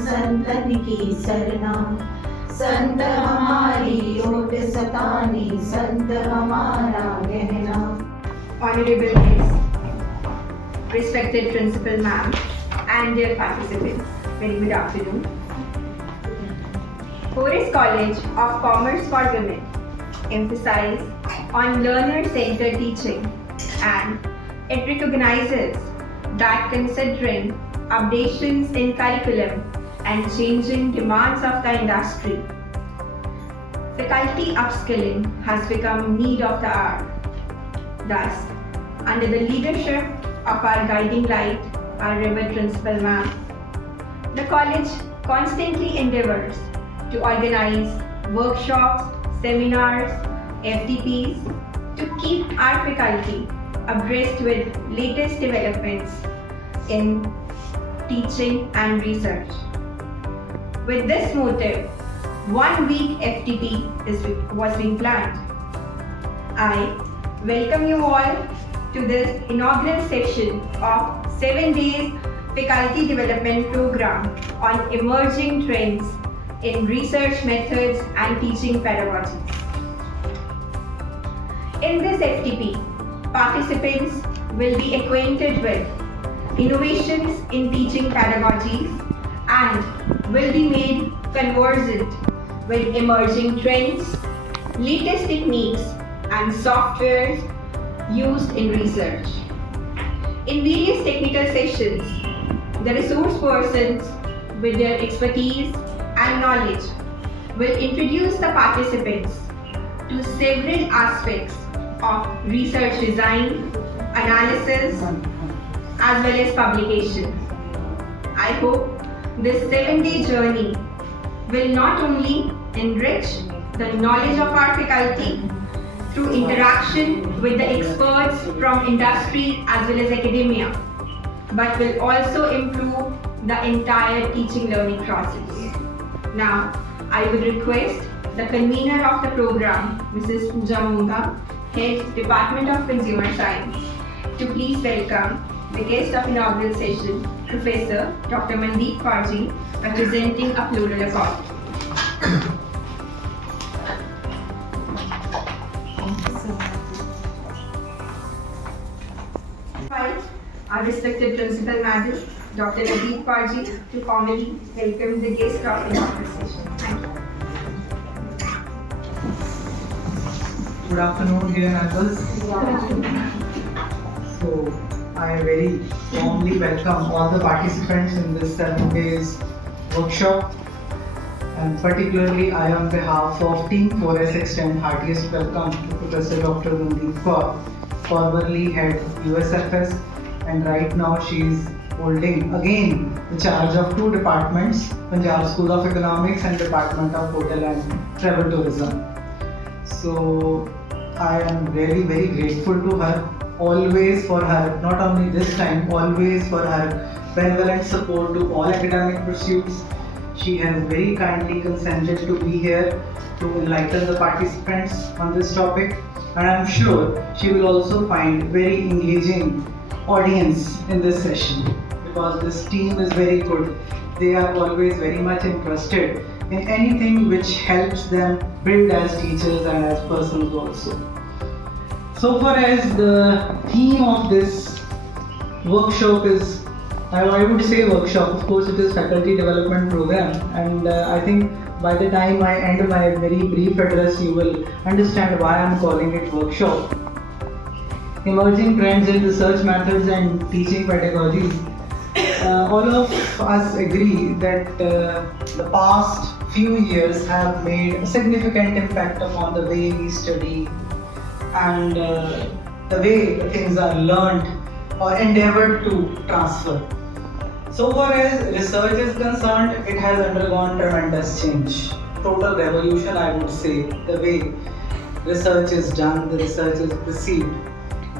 संतन की सरना। संत हमारी ओट सतानी, संत हमारा गहना। Honorable guests, respected Principal Ma'am, and dear participants, very good afternoon. Forest College of Commerce for Women emphasizes on learner-centered teaching, and it recognizes that considering updations in curriculum and changing demands of the industry, faculty upskilling has become a need of the hour. Thus, under the leadership of our guiding light, our revered Principal Ma'am, the college constantly endeavors to organize workshops, seminars, FDPs to keep our faculty abreast with latest developments in teaching and research. With this motive, 1 week FDP was being planned. I welcome you all to this inaugural session of 7 days faculty development program on emerging trends in research methods and teaching pedagogies. In this FTP, participants will be acquainted with innovations in teaching pedagogies and will be made conversant with emerging trends, latest techniques and softwares used in research. In various technical sessions, the resource persons with their expertise and knowledge will introduce the participants to several aspects of research design, analysis, as well as publication. I hope this 7-day journey will not only enrich the knowledge of our faculty through interaction with the experts from industry as well as academia, but will also improve the entire teaching learning process. Now, I would request the convener of the program, Mrs. Pooja Munga, Head Department of Consumer Science, to please welcome the guest of inaugural session, Professor Dr. Mandeep Farji, representing a floral accord. Our respected Principal Madam, Dr. Mandeep Farji, to formally welcome the guest of inaugural session. Thank you. Good afternoon, dear members. So, I very warmly welcome all the participants in this 7 days workshop, and particularly I, on behalf of Team 4S, extend heartiest welcome to Professor Dr. Mandeep Kaur, formerly head USFS, and right now she is holding again the charge of 2 departments, Punjab School of Economics and Department of Hotel and Travel Tourism. So I am really very grateful to her, always for her, not only this time, always for her benevolent support to all academic pursuits. She has very kindly consented to be here to enlighten the participants on this topic, and I am sure she will also find very engaging audience in this session, because this team is very good. They are always very much interested in anything which helps them build as teachers and as persons also. So far as the theme of this workshop is, I would say workshop, of course it is faculty development program, and I think by the time I end my very brief address you will understand why I am calling it workshop. Emerging trends in research methods and teaching pedagogies. All of us agree that the past few years have made a significant impact upon the way we study and the way things are learned or endeavored to transfer. So far as research is concerned, it has undergone tremendous change. Total revolution, I would say, the way research is done, the research is perceived.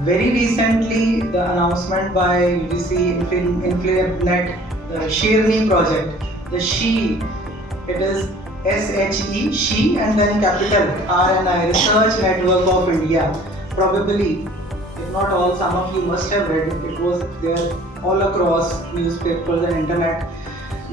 Very recently, the announcement by UGC InfluNet, the ShareMe project, the SHE, it is SHE, SHE, and then capital RNI, Research Network of India. Probably, if not all, some of you must have read it. It was there all across newspapers and internet.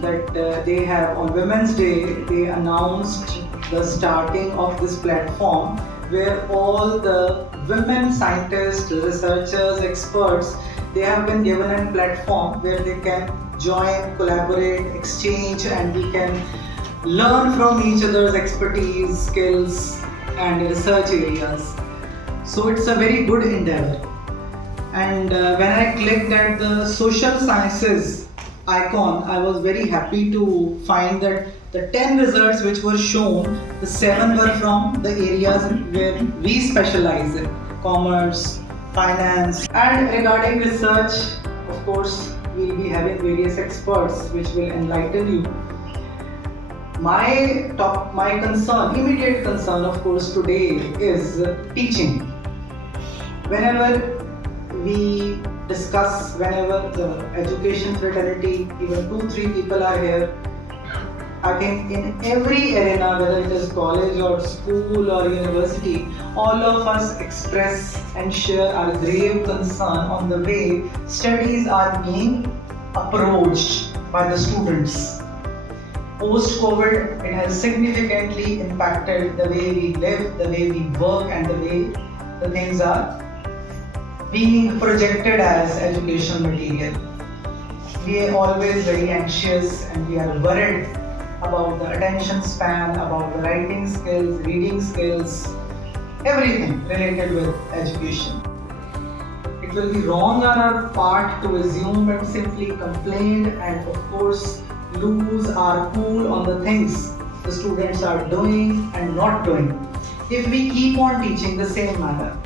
that they have on Women's Day, they announced the starting of this platform where all the women scientists, researchers, experts, they have been given a platform where they can join, collaborate, exchange, and we can learn from each other's expertise, skills, and research areas. So it's a very good endeavor. And when I clicked at the social sciences icon, I was very happy to find that the 10 results which were shown, the 7 were from the areas where we specialize in: commerce, finance. And regarding research, of course, we'll be having various experts which will enlighten you. My concern, immediate concern, of course, today is teaching. Whenever we discuss, whenever the education fraternity, even 2-3 people are here, I think in every arena, whether it is college or school or university, all of us express and share our grave concern on the way studies are being approached by the students. Post-COVID, it has significantly impacted the way we live, the way we work, and the way the things are being projected as education material. We are always very anxious and we are worried about the attention span, about the writing skills, reading skills, everything related with education. It will be wrong on our part to assume and simply complain and of course lose our cool on the things the students are doing and not doing. If we keep on teaching the same manner,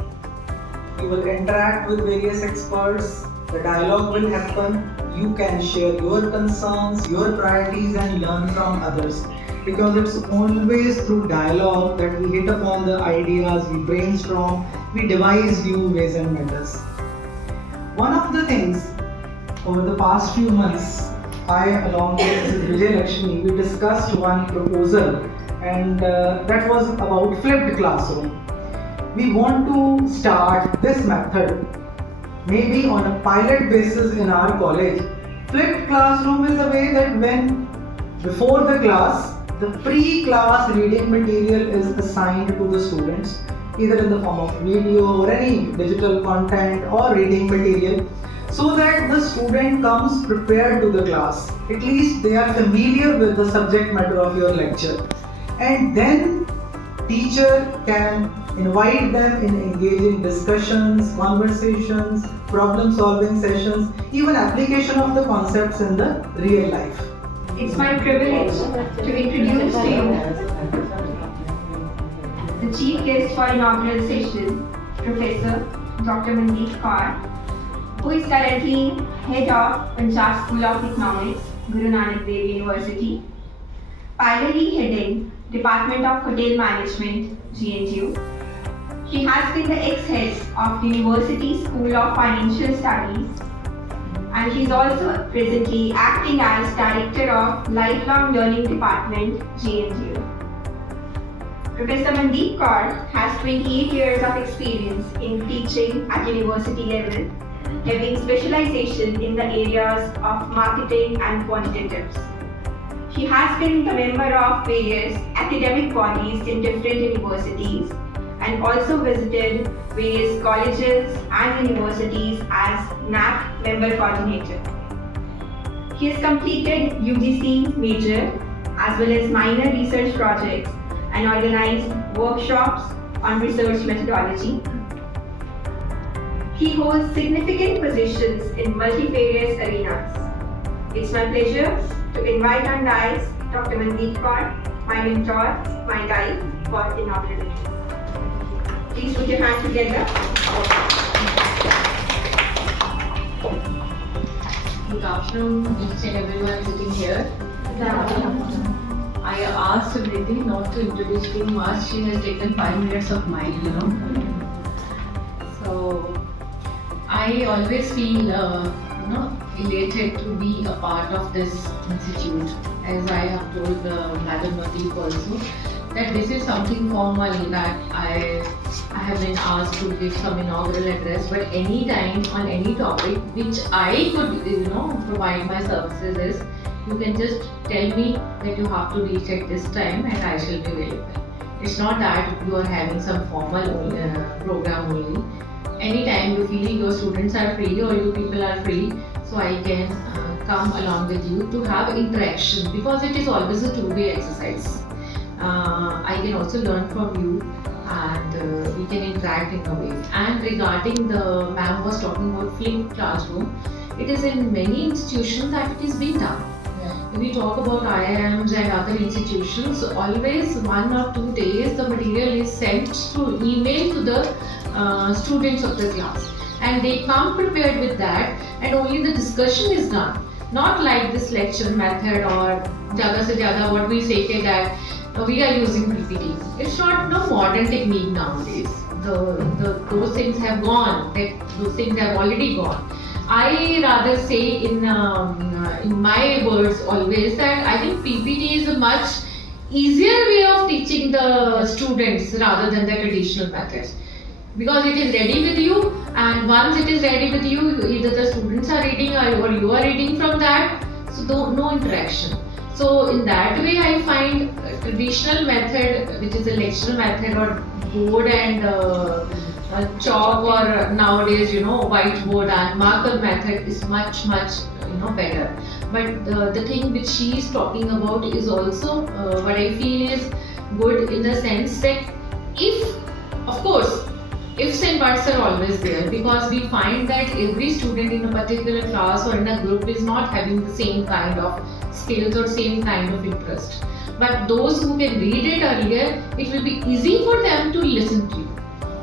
you will interact with various experts, the dialogue will happen, you can share your concerns, your priorities and learn from others. Because it's always through dialogue that we hit upon the ideas, we brainstorm, we devise new ways and methods. One of the things over the past few months, I along with Mrs. Vijay Lakshmi, we discussed one proposal and that was about flipped classroom. We want to start this method maybe on a pilot basis in our college. Flipped classroom is a way that when before the class, the pre-class reading material is assigned to the students, either in the form of video or any digital content or reading material, so that the student comes prepared to the class. At least they are familiar with the subject matter of your lecture. And then teacher can invite them in engaging discussions, conversations, problem-solving sessions, even application of the concepts in the real life. It's my privilege to introduce to you the chief guest for inaugural session, Professor Dr. Mandeep Kaur, who is currently head of Punjab School of Economics, Guru Nanak Dev University, parallelly heading Department of Hotel Management, GNU. She has been the ex-head of the University School of Financial Studies, and she is also presently acting as Director of Lifelong Learning Department, GNU. Professor Mandeep Kaur has 28 years of experience in teaching at university level, having specialization in the areas of marketing and quantitatives. She has been the member of various academic bodies in different universities and also visited various colleges and universities as NAP member coordinator. He has completed UGC major as well as minor research projects and organized workshops on research methodology. He holds significant positions in multifarious arenas. It's my pleasure to invite on dais Dr. Mandeep Kaur, my mentor, my guide for inaugural address. Please put your hands together. Good afternoon, each and everyone sitting here. I asked Smriti not to introduce too much. She has taken 5 minutes of mine, So I always feel, elated to be a part of this institute. As I have told Madam Mandeep also, that this is something formal that I have been asked to give some inaugural address, but any time on any topic which I could provide my services is You can just tell me that you have to reach at this time and I shall be available. It's not that you are having some formal program only. Anytime you feel your students are free or you people are free, so I can come along with you to have interaction, because it is always a two-way exercise. I can also learn from you and we can interact in a way. And regarding the ma'am was talking about flipped classroom, it is in many institutions that it is being done. If we talk about IIMs and other institutions, always 1 or 2 days the material is sent through email to the students of the class, and they come prepared with that, and only the discussion is done. Not like this lecture method or ज़्यादा से ज़्यादा what we say that we are using PPT. It's not no modern technique nowadays. Those things have gone. Those things have already gone. I rather say in my words always that I think PPT is a much easier way of teaching the students rather than the traditional methods, because it is ready with you, and once it is ready with you, either the students are reading or you are reading from that, so no interaction. So in that way I find traditional method, which is a lecture method or board and chalk, or nowadays whiteboard and marker method is much better. But the thing which she is talking about is also what I feel is good, in the sense that of course ifs and buts are always there, because we find that every student in a particular class or in a group is not having the same kind of skills or same kind of interest. But those who can read it earlier, it will be easy for them to listen to you.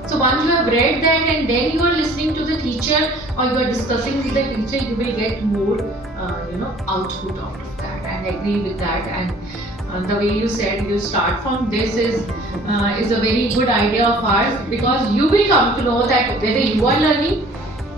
So once you have read that and then you are listening to the teacher or you are discussing with the teacher, you will get more output out of that, and I agree with that. And the way you said you start from this is a very good idea of ours, because you will come to know that whether you are learning,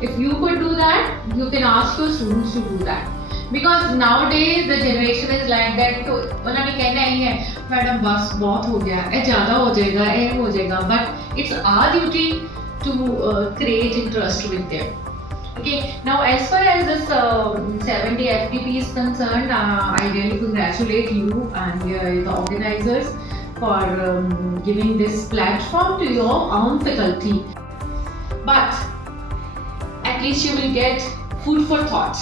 if you could do that, you can ask your students to do that. Because nowadays the generation is like that, तो उन्होंने कहना ही है मैडम बस बहुत हो गया, ये ज़्यादा हो जाएगा, ये हो जाएगा, but it's our duty to create interest with them. Okay, now as far as this 7-day FTP is concerned, I really congratulate you and the organizers for giving this platform to your own faculty. But at least you will get food for thought.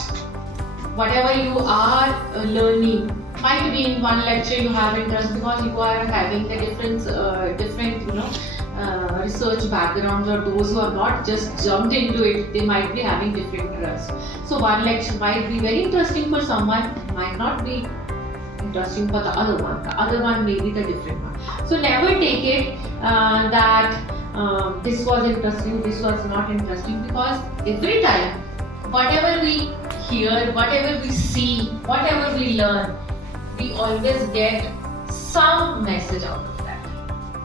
Whatever you are learning, might be in one lecture you have interest because you are having the different research backgrounds, or those who have not just jumped into it, they might be having different interests. So one lecture might be very interesting for someone, might not be interesting for the other one. The other one may be the different one. So never take it that this was interesting, this was not interesting, because every time, whatever we hear, whatever we see, whatever we learn, we always get some message out of that.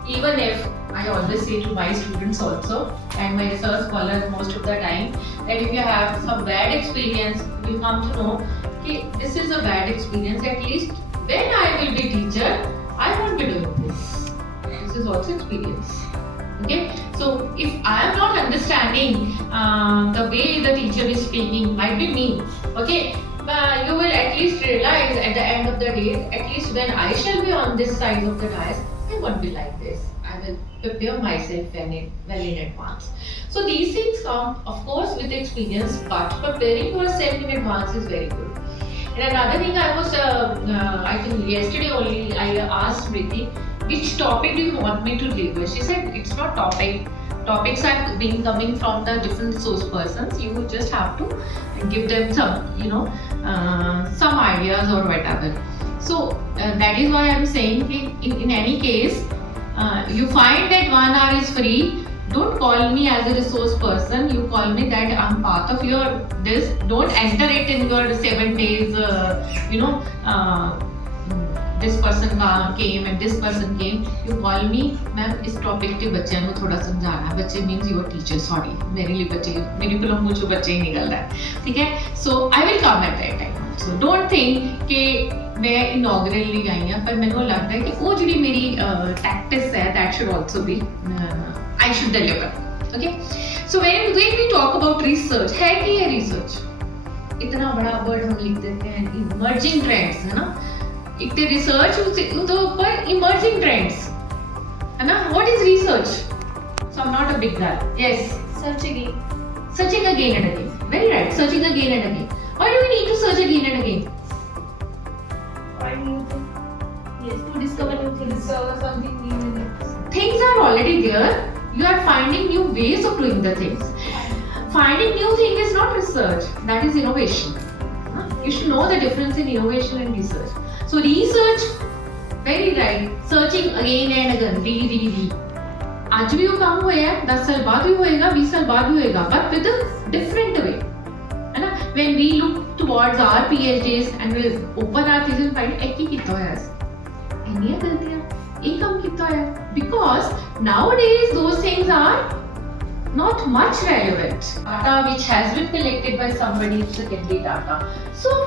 Even if I always say to my students also and my research scholars most of the time, that if you have some bad experience, you come to know okay, this is a bad experience. At least when I will be teacher, I won't be doing this. This is also experience. Okay, so if I am not understanding the way the teacher is speaking, might be me. Okay, but you will at least realize at the end of the day, at least when I shall be on this side of the dais, I won't be like this. I will prepare myself well in advance. So these things come, of course, with experience, but preparing yourself in advance is very good. And another thing I was, I think yesterday only, I asked Smriti, which topic do you want me to deliver? She said it's not topic. Topics are being coming from the different resource persons. You just have to give them some, some ideas or whatever. So that is why I am saying in any case, you find that 1 hour is free. Don't call me as a resource person. You call me that I'm part of your this. Don't enter it in your 7 days. This person came and this person came. You call me, ma'am, इस topic के बच्चों को थोड़ा समझाना है. बच्चे means your teacher. Sorry, मेरे लिए बच्चे, मेरी पुलों मुझे बच्चे ही निकल रहा है. ठीक है? So I will come at that time. So don't think कि मैं inaugurally आई हूँ, पर मेरे को लगता है कि वो जो मेरी tactics है, that should also be I should deliver. Okay? So when we talk about research, है कि ये research? इतना बड़ा वर्ड हम लिख देते हैं, इमर्जिंग ट्रेंड्स, है ना, एक तो रिसर्च उसके ऊपर इमर्जिंग ट्रेंड्स, है ना. What is research? So I am not a big girl. Yes, searching again and again. Very right, searching again and again. Why do we need to search again and again? Yes, to discover new things. Discover something new in it. Things are already there. You are finding new ways of doing the things. Finding new thing is not research. That is innovation. You should know the difference in innovation and research. So research, very right. Searching again and again. आज भी वो काम होया है, 10 साल बाद भी होएगा, 20 साल बाद भी होएगा, but with a different way, है ना. When we look towards our PhDs and we'll open our thesis and find एक ही कितना होया है, इन्हीं गलतियाँ, एक काम कितना होया, because nowadays those things are not much relevant. Data which has been collected by somebody is secondary data. So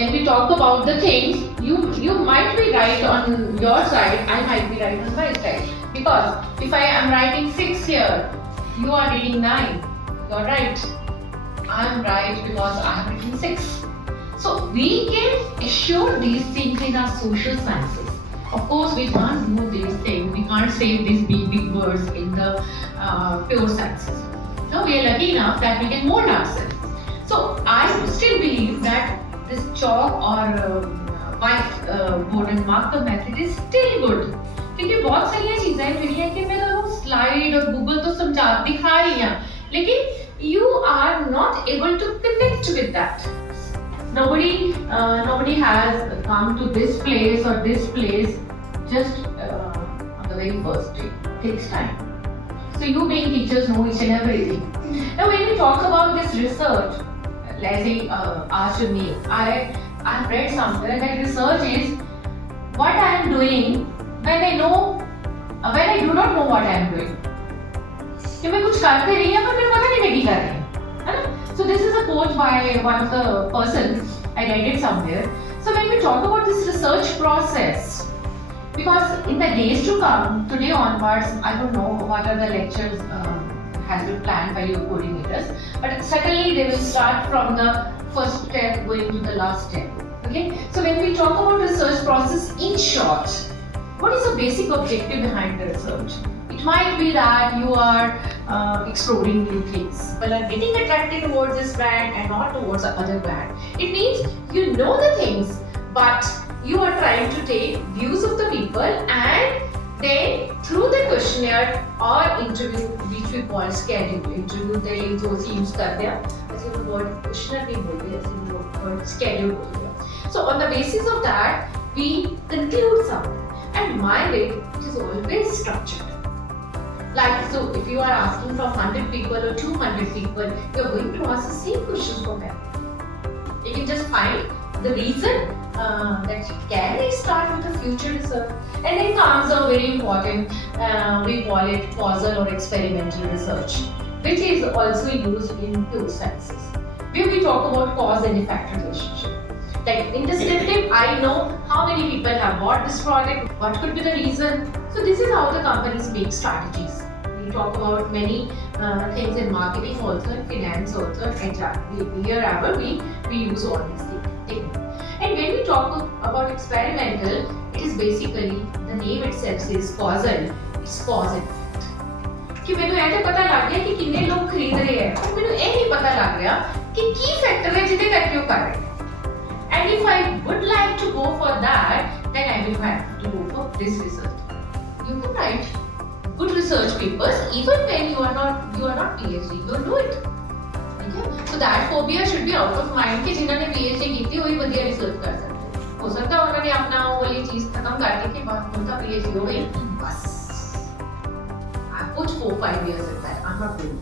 when we talk about the things, you might be right on your side, I might be right on my side. Because if I am writing 6 here, you are reading 9. You are right. I am right because I have written 6. So we can assure these things in our social sciences. Of course, we can't do these things. We can't say these big words in the pure sciences. No, we are lucky enough that we can mold ourselves. So I still believe that this chalk or whiteboard and marker method is still good. क्योंकि बहुत सारी चीजें मिली हैं कि मैं तो स्लाइड और गूगल तो समझा दिखा रही हूँ, लेकिन you are not able to connect with that. Nobody has come to this place or this place just on the very first day. It takes time. So you being teachers know each and everything. Now when we talk about this research, let's say asked me, I read somewhere that research is what I am doing when I do not know what I am doing. कि मैं कुछ कर तो रही हूँ पर मुझे पता नहीं मैं क्या कर रही हूँ, है ना. So this is a quote by one of the persons. I read it somewhere. So when we talk about this research process, because in the days to come, today onwards, I don't know what are the lectures has been planned by your coordinators, but certainly they will start from the first step going to the last step. Okay. So when we talk about research process, in short, what is the basic objective behind the research? It might be that you are exploring new things, but are getting attracted towards this brand and not towards the other brand. It means you know the things, but you are trying to take views of the people and then through the questionnaire or interview, which we call scheduled interview, the जो themes करते हैं, ऐसे वो word questionnaire नहीं बोलते, ऐसे वो word schedule बोलते हैं. So on the basis of that, we conclude something. And my way, it is always structured. Like, so if you are asking from 100 people or 200 people, you are going to ask the same questions for them. You can just find the reason that can they start with the future research. And then comes a very important, we call it causal or experimental research, which is also used in pure sciences. Where we talk about cause and effect relationship. Like in descriptive, I know how many people have bought this product, what could be the reason. So this is how the companies make strategies. We talk about many things in marketing also, in finance also, HR. Wherever we use all these things. And when we talk about experimental, it is basically, the name itself says causal, it's cause and effect. कि मैंने ऐसे पता लग गया कि कितने लोग खरीद रहे हैं, पर मैंने ये नहीं पता लग गया कि की फैक्टर है जिसके करके वो कर रहे हैं. And if I would like to go for that, then I will have to go for this research. You can write good research papers even when you are not PhD. You do it. Okay? So that phobia should be out of mind कि जिन्होंने PhD की थी वही बढ़िया research कर सकते हैं. हो सकता है उन्होंने अपना वो वाली चीज खत्म करने के बाद उनका PhD हो गई बस. I put 4-5 years in that. I'm not doing it.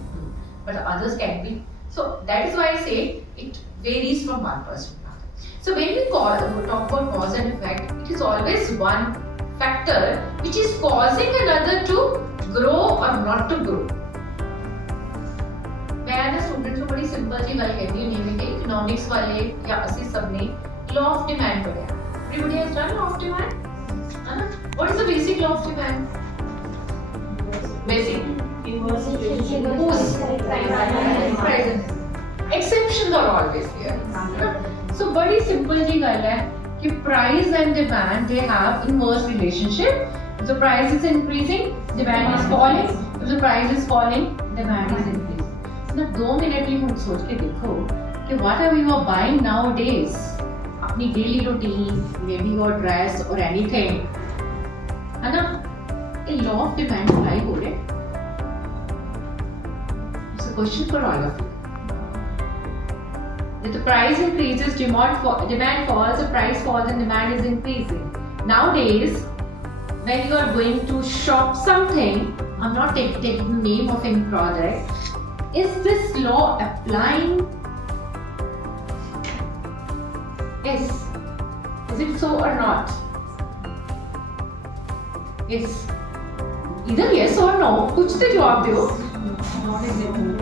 But others can be. So that is why I say it varies from one person. So when we talk about cause and effect, it is always one factor which is causing another to grow or not to grow. मैं ना स्टूडेंट्स को बड़ी सिंपल सी बात कहती हूँ, नहीं कि इकोनॉमिक्स वाले या असली सबने लॉ ऑफ डिमांड पढ़ा. Everybody has done law of demand, है ना? What is the basic law of demand? Basic. Inverse. Whose? Present. exceptions are always there. So बड़ी simple जी गल है कि price and demand they have inverse relationship. If the price is increasing, demand is falling. If the price is falling, demand is increasing. ना 2 मिनट ही मुझे सोच के देखो कि whatever you are buying nowadays, अपनी daily routine, maybe your dress or anything, है ना? A law of demand apply हो रहे. It's a question for all of you. If the price increases, demand falls, the price falls and demand is increasing. Nowadays, when you are going to shop something, I'm not taking the name of any product, is this law applying? Yes. Is it so or not? Yes. Either yes or no. कुछ तो जवाब दो.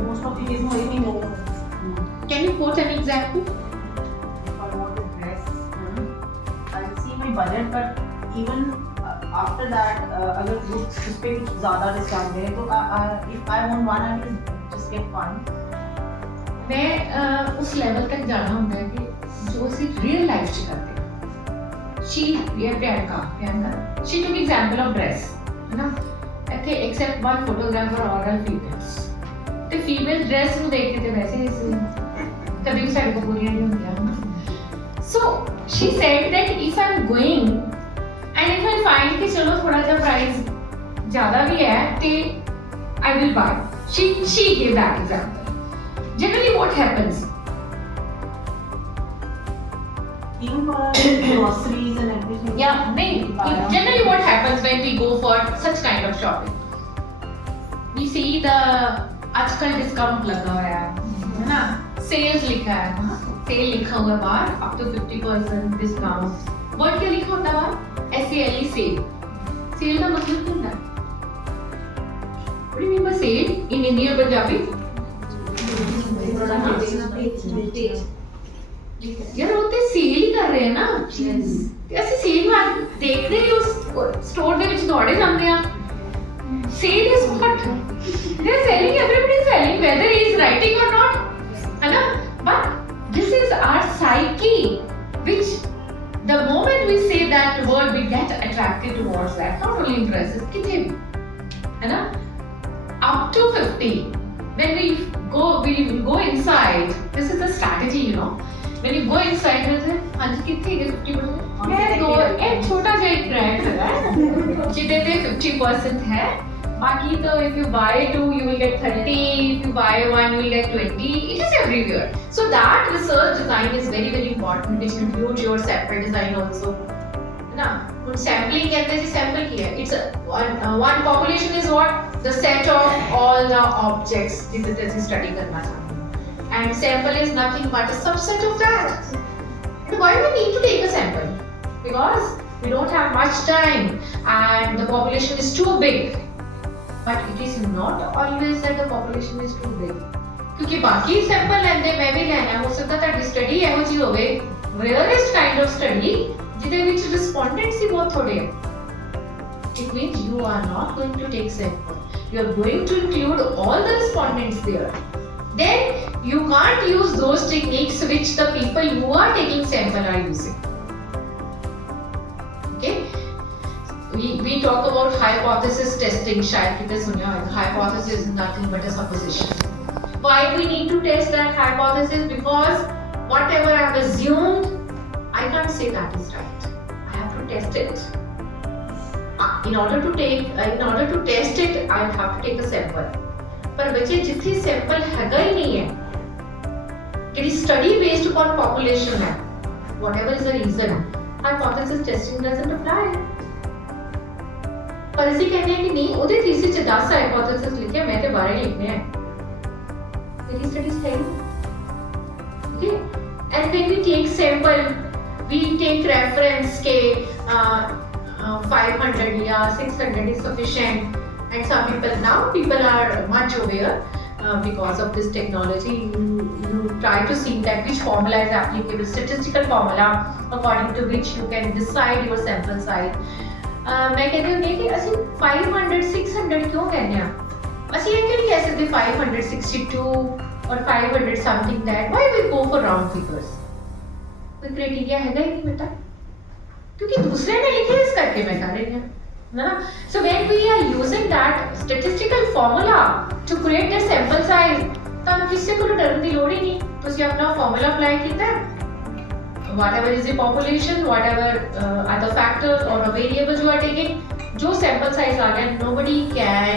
Most of the days no even know. Can you quote an example? If I want a dress, I'll see my budget, but even after that, अगर उस पे कुछ ज़्यादा डिस्काउंट है तो if I want one, I will just get one. मैं उस लेवल तक जाना होता है कि जो सिर्फ रियल लाइफ च करते हैं. She took example of dress, है ना? ਇੱਥੇ except one photographer or all females. ਤੇ ਫੀਮੇਲ ਡਰੈਸ ਨੂੰ ਦੇਖ ਕੇ ਤੇ ਵੈਸੇ ਕਦੇ ਵੀ ਸਾਡੇ ਕੋਲ ਪੂਰੀਆਂ ਨਹੀਂ ਹੁੰਦੀਆਂ. So she said that if I am going and if I find ਕਿ ਚਲੋ ਥੋੜਾ ਜਿਹਾ ਪ੍ਰਾਈਸ ਜ਼ਿਆਦਾ ਵੀ ਹੈ ਤੇ I will buy. she gave that example. Generally what happens? Even for groceries and everything. Yeah, generally what happens when we go for such kind of shopping? We see the आजकल डिस्काउंट लगा हुआ है ना, सेल्स लिखा है, सेल लिखा हुआ है बाहर, अप टू 50% डिस्काउंट. वर्ड क्या लिखा होता है बाहर? SALE cell. सेल का मतलब क्या होता है? What do you mean by sale in Hindi और पंजाबी? यार वो तो सेल ही कर रहे हैं ना. ऐसे सेल में देख रहे हो उस स्टोर ਦੇ ਵਿੱਚ ਦੌੜੇ ਜਾਂਦੇ ਆ. Sale is what? They're selling, everybody is selling, whether he is writing or not. है ना? But this is our psyche, which the moment we say that word, we get attracted towards that. Not only in dresses, कितने भी, है ना? Up to 50, when we go inside. This is the strategy, you know. When you go inside, we say, हाँ जी कितने के 50%? मैं तो एक छोटा सा एक brand है, जिधे ते 50% है. बाकी तो if you buy 2 you will get 30, if you buy 1 you will get 20. It is everywhere. So that research design is very very important, which includes your sample design also. ना उन sampling कहते हैं जी, sample की है. It's one population is what? The set of all the objects जिसे तेरे study करना चाहते हैं. And sample is nothing but a subset of that. And why we need to take a sample? Because we don't have much time and the population is too big. But it is not always that the population is too big. क्योंकि बाकी सैंपल लेंदे मैं भी लेना हो सकता है स्टडी ਇਹੋ ਜਿਹੀ ਹੋਵੇ, rarest kind of study ਜਿਹਦੇ ਵਿੱਚ respondents ਹੀ ਬਹੁਤ ਥੋੜੇ ਹੈ. It means you are not going to take sample. You are going to include all the respondents there. Then you can't use those techniques which the people who are taking sample are using. Okay? We talk about hypothesis testing. शायद कितने सुने होंगे. Hypothesis is nothing but a supposition. Why we need to test that hypothesis? Because whatever I have assumed, I can't say that is right. I have to test it. In order to test it, I have to take a sample. पर बच्चे जितनी sample हैगा ही नहीं है, कि study based upon population है, whatever is the reason, hypothesis testing doesn't apply. पर ਅਸੀਂ कहते हैं कि नहीं ਉਹਦੇ थीसिस ਚ 10 हाइपोथेसिस लिखे मैं तो 12 लिखने हैं. मेरी स्टडीज है okay. And when we take sample, we take reference के 500 या 600 is sufficient. And some people are much aware because of this technology. You try to see that which formula is applicable, statistical formula according to which you can decide your sample size. मैं कहती हूँ कि ਅਸੀਂ 500 600 क्यों कहने हैं? ਅਸੀਂ ਇਹ ਕਿਉਂ ਨਹੀਂ ਕਹਿ ਸਕਦੇ 562 और 500 something that, why we go for round figures? कोई क्राइटेरिया हैगा ही नहीं बेटा, क्योंकि दूसरे ने लिखे इस करके मैं कर रही हूँ ना. So when we are using that statistical formula to create the sample size, ਤੁਹਾਨੂੰ ਕਿਸੇ ਕੋਲ ਡਰਨ ਦੀ ਲੋੜ ਹੀ ਨਹੀਂ. ਤੁਸੀਂ ਆਪਣਾ formula apply ਕੀਤਾ, whatever is the population, whatever other factors or variables you are taking, जो sample size आ गया, nobody can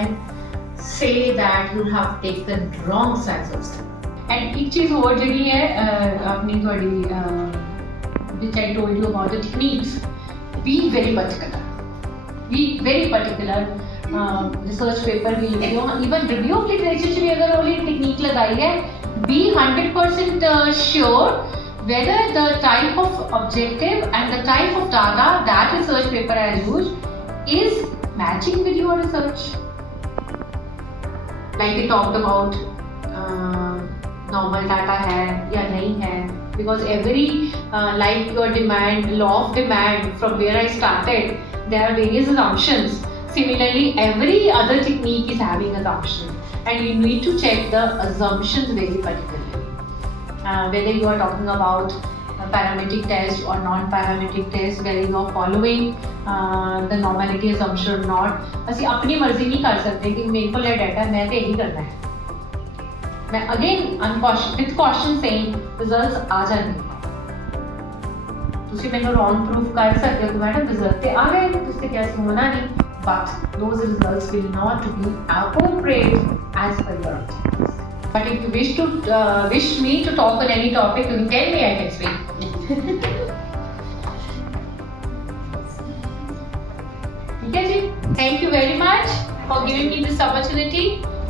say that you have taken wrong size of study. And एक चीज और ਜਿਹੜੀ ਹੈ ਆਪਣੀ ਤੁਹਾਡੀ which I told you about the techniques, be very particular. Be very particular. Research paper भी लिखते हो, even review of literature भी अगर only technique लगाई है, be 100% sure whether the type of objective and the type of data that research paper has used is matching with your research. Like we talked about, normal data है या नहीं है, because every like your demand, law of demand, from where I started, there are various assumptions. Similarly, every other technique is having assumptions, and you need to check the assumptions very particularly. Whether you are talking about parametric test or non-parametric test, whether you are following the normality assumption or not. ਅਸੀਂ ਆਪਣੀ ਮਰਜ਼ੀ ਨਹੀਂ ਕਰ ਸਕਦੇ ਕਿ ਮੇਰੇ ਕੋਲ ਇਹ ਡਾਟਾ ਮੈਂ ਤੇ ਇਹੀ ਕਰਨਾ ਹੈ. मैं again with caution saying results आ जाएंगे. ਤੁਸੀਂ ਮੈਨੂੰ wrong proof ਕਰ ਸਕਦੇ ਹੋ ਕਿ ਮੈਡਮ result ਤੇ ਆ ਗਏ, ਤੁਸੀਂ ਕਿਹਾ ਸੀ ਹੋਣਾ ਨਹੀਂ, but those results will not be appropriate as per your objectives. But if you wish me to talk on any topic, you can tell me, I can speak. ठीक है जी, thank you very much for giving me this opportunity.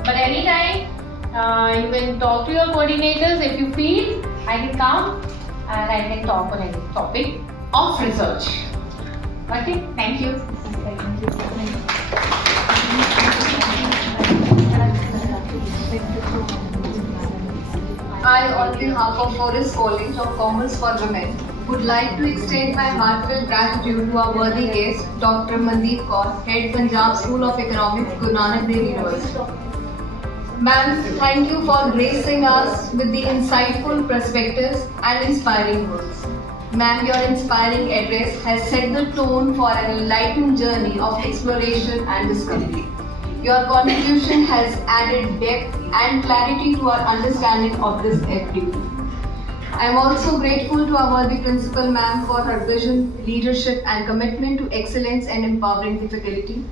But anytime you can talk to your coordinators if you feel I can come and I can talk on any topic of research. Okay, thank you. I, on behalf of Forest College of Commerce for Women, would like to extend my heartfelt gratitude to our worthy guest, Dr. Mandeep Kaur, Head Punjab School of Economics, Guru Nanak Dev University. Ma'am, thank you for gracing us with the insightful perspectives and inspiring words. Ma'am, your inspiring address has set the tone for an enlightened journey of exploration and discovery. Your contribution has added depth and clarity to our understanding of this FDP. I am also grateful to our worthy principal ma'am for her vision, leadership and commitment to excellence and empowering the faculty.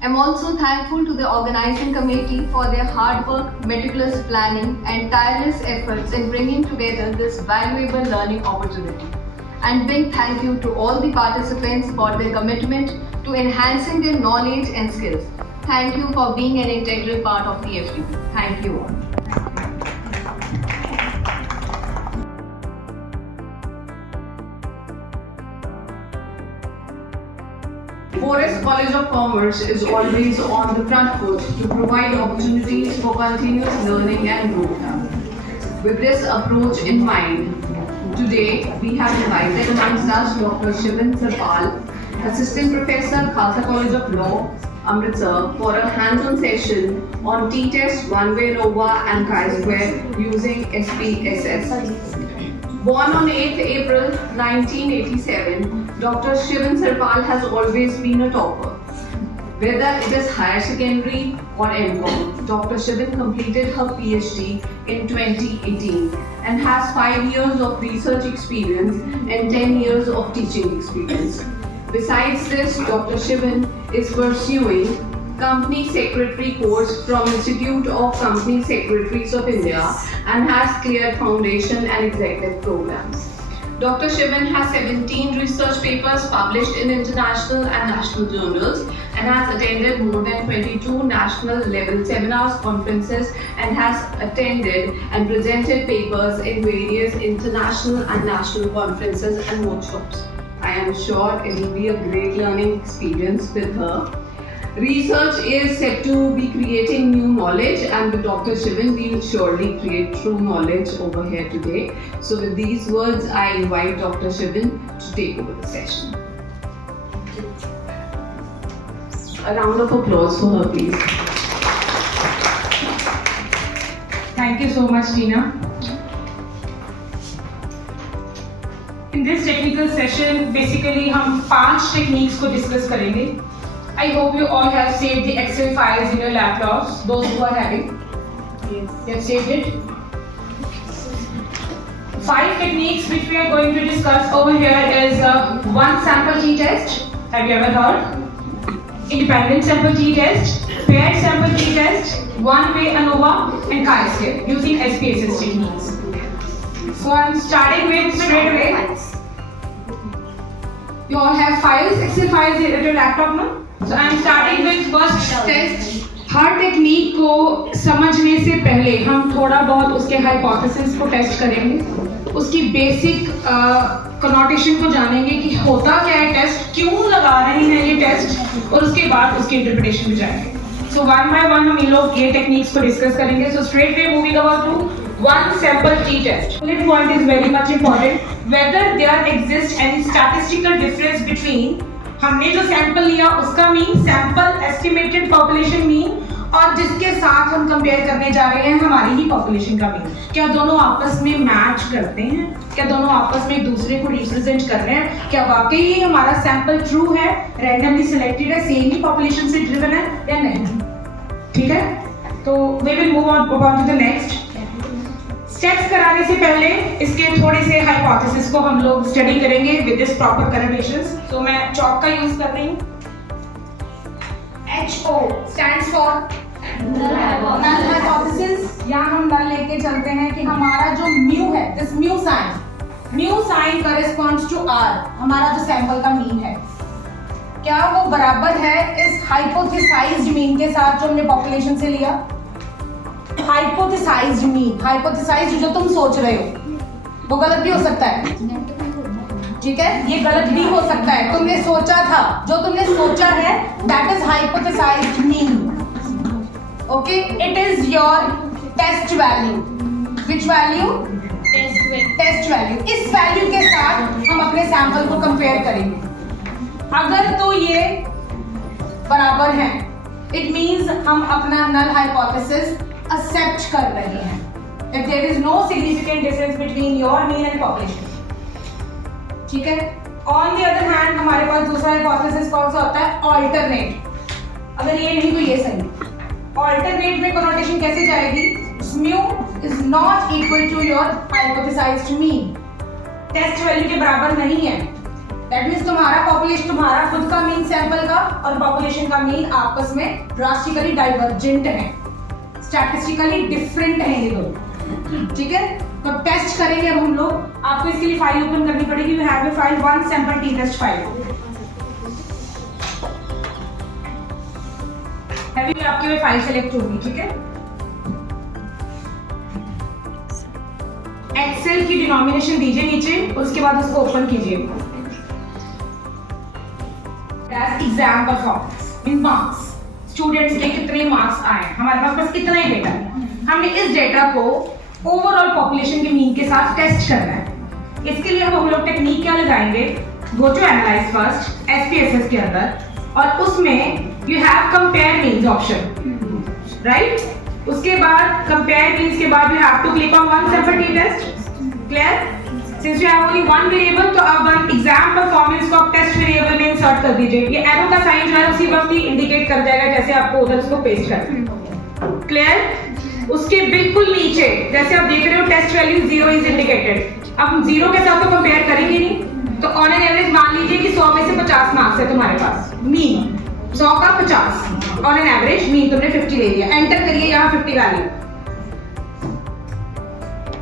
I am also thankful to the organizing committee for their hard work, meticulous planning and tireless efforts in bringing together this valuable learning opportunity. And big thank you to all the participants for their commitment to enhancing their knowledge and skills. Thank you for being an integral part of the FDP. Thank you all. Forest College of Commerce is always on the front foot to provide opportunities for continuous learning and growth. With this approach in mind, today we have invited amongst us Dr. Shivan Sarpal, Assistant Professor, Khalsa College of Law, Amritsar, for a hands-on session on t-test, one-way ANOVA and chi-square using SPSS. Born on 8th April 1987, Dr. Shivan Sarpal has always been a topper. Whether it is higher secondary or MCom, Dr. Shivan completed her PhD in 2018 and has 5 years of research experience and 10 years of teaching experience. Besides this, Dr. Shivan is pursuing Company Secretary course from Institute of Company Secretaries of India and has cleared foundation and executive programs. Dr. Shivan has 17 research papers published in international and national journals and has attended more than 22 national level seminars, conferences and has attended and presented papers in various international and national conferences and workshops. I am sure it will be a great learning experience with her. Research is said to be creating new knowledge, and with Dr. Shivan we will surely create true knowledge over here today. So with these words, I invite Dr. Shivan to take over the session. A round of applause for her, please. Thank you so much, Tina. In this technical session, basically हम 5 techniques को discuss करेंगे. I hope you all have saved the Excel files in your laptops. Those who are having, yes, you have saved it. 5 techniques which we are going to discuss over here is one sample t-test. Have you ever heard? Independent sample t-test, paired sample t-test, one-way ANOVA, and chi-square using SPSS techniques. So I'm starting with straight away. You all have files, Excel files at your laptop now. So I'm starting with first test. हर टेक्निक को समझने से पहले हम थोड़ा बहुत उसके हाइपोथेसिस को टेस्ट करेंगे, उसकी बेसिक कनोटेशन को जानेंगे कि होता क्या है टेस्ट, क्यों लगा रहे हैं ये टेस्ट, और उसके बाद उसकी इंटरप्रिटेशन में जाएंगे. सो वन बाय वन हम इन लोग ये टेक्निक्स को डिस्कस करेंगे. So straight way moving about to one sample T test. Bullet point is very much important. Whether there exist any statistical difference between हमने जो सैंपल लिया उसका mean, sample estimated population mean, और जिसके साथ हम कंपेयर करने जा रहे हैं हमारी ही पॉपुलेशन का मीन, क्या दोनों आपस में मैच करते हैं, क्या दोनों आपस में एक दूसरे को रिप्रेजेंट कर रहे हैं, क्या वाकई ही हमारा सैंपल ट्रू है, रैंडमली सिलेक्टेड है, सेम ही पॉपुलेशन से ड्रिवन है या नहीं. ठीक है, तो we will move on to the next. Steps कराने से पहले इसके थोड़े से हाइपोथेसिस को हम लोग स्टडी करेंगे विद दिस प्रॉपर कनोटेशंस. तो मैं चॉक का यूज कर रही हूँ. HO stands for null hypothesis. यहाँ हम null लेके चलते हैं कि हमारा जो mu है, this mu sign corresponds to R, हमारा जो सैंपल का मीन है, क्या वो बराबर है इस हाइपोथेसाइज्ड मीन के साथ जो हमने पॉपुलेशन से लिया. हाइपोथेसाइज्ड मीन, हाइपोथेसाइज्ड जो तुम सोच रहे हो वो गलत भी हो सकता है. ठीक है, ये गलत भी हो सकता है. तुमने सोचा था, जो तुमने सोचा है that is hypothesised mean. Okay, it is your test value. Which value? Test value. इस वैल्यू के साथ हम अपने सैंपल को कंपेयर करेंगे. अगर तो ये बराबर है, इट मींस हम अपना नल हाइपोथेसिस एक्सेप्ट कर रहे हैं. If there is no significant difference between your mean and population. ठीक है. ऑन द अदर हैंड हमारे पास दूसरा हाइपोथेसिस कौन सा होता है? ऑल्टरनेट. अगर ये नहीं तो ये सही. ऑल्टरनेट में कनोटेशन कैसे जाएगी? Mu is not equal to your hypothesised mean. Test value के बराबर नहीं है. दैट मींस तुम्हारा पॉपुलेशन, तुम्हारा खुद का मीन सैंपल का और पॉपुलेशन का मीन आपस में ड्रास्टिकली डाइवर्जेंट है, स्टैटिस्टिकली डिफरेंट है ये दोनों. ठीक है, तो टेस्ट करेंगे अब हम लोग. आपको इसके लिए फाइल ओपन करनी पड़ेगी. We have a file, one sample T test file. अभी आपके में फाइल सेलेक्ट होगी. ठीक है, एक्सेल की डिनोमिनेशन दीजिए नीचे, उसके बाद उसको ओपन कीजिए. Exam performance in marks, students के कितने मार्क्स आए. हमारे पास बस इतना ही डेटा है. हमने इस डेटा को ओवरऑल पॉपुलेशन के मीन के साथ टेस्ट करना है. इसके लिए हम लोग टेक्निक क्या लगाएंगे? Go to analyse first SPSS के अंदर, और उसमें you have compare means option, right. उसके बाद कंपेयर मीन्स के बाद you have to click on one sample T test. Clear? Since you have only one variable, तो अब वन एग्जाम परफॉर्मेंस को आप टेस्ट वेरिएबल में इंसर्ट कर दीजिए. ये एरो का साइन जो है उसी वक्त ही इंडिकेट कर जाएगा जैसे आपको उधर उसको पेस्ट करना है. क्लियर? उसके बिल्कुल नीचे जैसे आप देख रहे हो टेस्ट वैल्यू 0 इज इंडिकेटेड. अब हम 0 के साथ तो कंपेयर करेंगे नहीं, तो ऑन एन एवरेज मान लीजिए कि 100 में से 50 मार्क्स है तुम्हारे पास. मीन 100 का 50 ऑन एन एवरेज, मीन तुमने 50 ले लिया. एंटर करिए यहाँ 50 वैल्यू.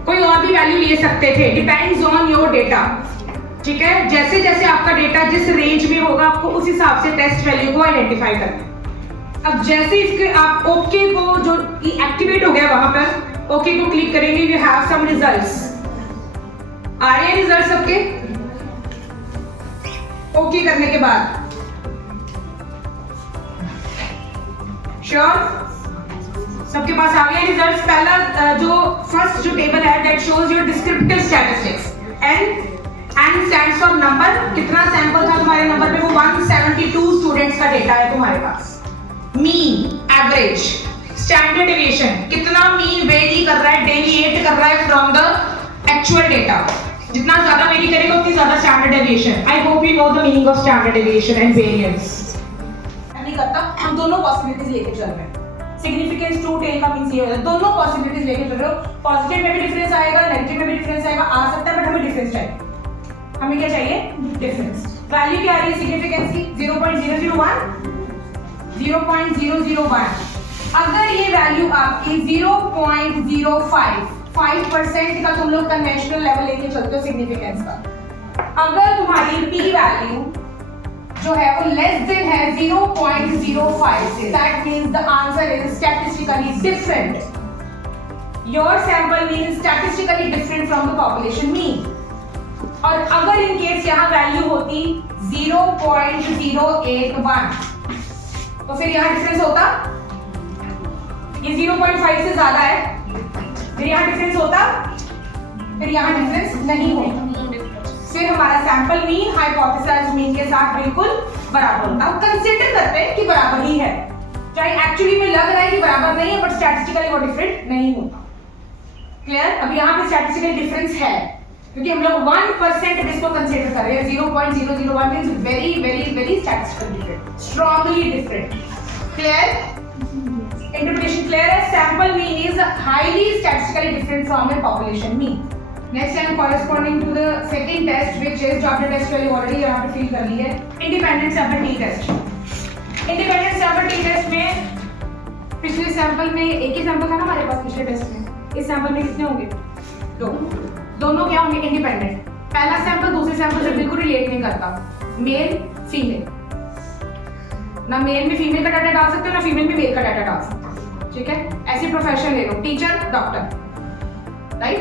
कोई और भी वैल्यू ले सकते थे, डिपेंड्स ऑन योर डेटा. ठीक है, जैसे जैसे आपका डेटा जिस रेंज में होगा आपको उस हिसाब से टेस्ट वैल्यू को आइडेंटिफाई करना है. अब जैसे इसके आप ओके को जो एक्टिवेट हो गया वहां पर ओके को क्लिक करेंगे, यू हैव सम रिजल्ट्स. आ रहे हैं रिजल्ट सबके? ओके करने के बाद श्योर सबके पास आ गए रिजल्ट्स. पहला जो फर्स्ट जो टेबल है that shows your descriptive statistics. N stands for number. कितना सैंपल था तुम्हारे नंबर पे? वो 172 स्टूडेंट्स का डेटा है तुम्हारे पास. मीन, एवरेज, स्टैंडर्ड डेविएशन, कितना मीन वेरी कर रहा है, डेविएट कर रहा है फ्रॉम द एक्चुअल डेटा। जितना ज्यादा वेरी करेगा उतनी ज्यादा standard deviation. I hope you know the meaning of standard deviation and variance. नहीं करता, हम दोनों पॉसिबिलिटीज लेके चल रहे हैं। सिग्निफिकेंस टू टेल का मींस ये है, दोनों पॉसिबिलिटीज लेके चल रहे हो। पॉजिटिव में भी डिफरेंस आएगा, नेगेटिव में भी डिफरेंस आएगा, आ सकता है, बट हमें डिफरेंस चाहिए। हमें क्या चाहिए? डिफरेंस। वैल्यू क्या आ रही है सिग्निफिकेंस की? 0.001 0.001। अगर ये वैल्यू आपकी 0.05 5% का तुम लोग कन्वेंशनल लेवल लेके चलते हो सिग्निफिकेंस का, अगर तुम्हारी p वैल्यू जो है वो लेस देन है 0.05 से, that means the answer is statistically different. Your sample mean is statistically different from the population mean. और अगर इन केस यहाँ वैल्यू होती 0.081 तो फिर यहाँ डिफरेंस होता, ये 0.5 से ज्यादा है, फिर यहाँ डिफरेंस होता, फिर यहाँ डिफरेंस नहीं होता। फिर हमारा सैंपल मीन हाइपोथेसाइज्ड मीन के साथ बिल्कुल बराबर होता है। कंसीडर करते हैं कि बराबर ही है, चाहे एक्चुअली में लग रहा है कि बराबर नहीं है, बट स्टैटिस्टिकली वो डिफरेंट नहीं होता। क्लियर? अब यहाँ पे स्टैटिस्टिकल डिफरेंस है क्योंकि हम लोग 1% इसको कंसीडर कर रहे हैं। 0.001 means very very very statistical different, strongly different. Clear? Interpretation clear है? Sample mean is highly statistically different from a population mean. Next and corresponding to the second test, which is chapter test वाली already यहाँ पे fill कर ली है, independent sample t test। independent sample t test में पिछले सैंपल में एक ही सैंपल था ना हमारे पास पिछले टेस्ट में, इस सैंपल में कितने होंगे? दो। दोनों क्या होंगे? इंडिपेंडेंट। पहला सैंपल दूसरे सैंपल से बिल्कुल रिलेट नहीं करता, मेल फीमेल। ना मेल में फीमेल का डाटा डाल सकते हो, ना फीमेल में मेल का डाटा डाल सकते हो। ठीक है? ऐसे प्रोफेशन ले लो, टीचर, डॉक्टर, राइट?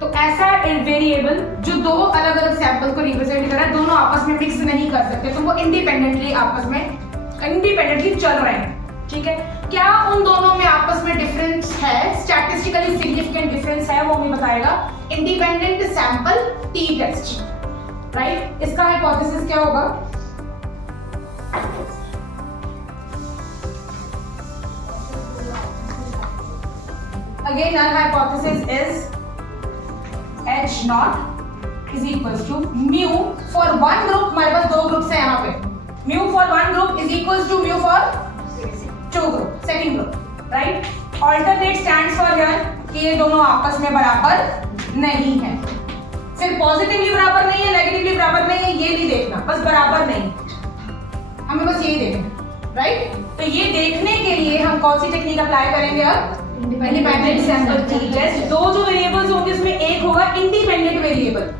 तो ऐसा वेरिएबल जो दो अलग अलग सैंपल को रिप्रेजेंट कर रहा है, दोनों आपस में मिक्स नहीं कर सकते, तो वो इंडिपेंडेंटली आपस में इंडिपेंडेंटली चल रहे हैं। ठीक है? क्या उन दोनों में आपस में डिफरेंस है, स्टैटिस्टिकली सिग्निफिकेंट डिफरेंस है, वो हमें बताएगा independent sample T test, right? इसका हाइपोथेसिस क्या होगा? Again null hypothesis is H naught is equals to mu for one group। हमारे पास दो ग्रुप्स हैं यहाँ पे, mu for one group is equals to mu for two group, second group, right? Alternate stands for here कि ये दोनों आपस में बराबर नहीं है। फिर पॉजिटिवली बराबर नहीं है, नेगेटिवली बराबर नहीं है, ये नहीं देखना, बस बराबर नहीं, हमें बस यही देखना, राइट? तो ये देखने के लिए हम कौन सी टेक्निक अप्लाई करेंगे अब? Independent sample T test. दो जो वेरिएबल्स होंगे उसमें एक होगा independent variable.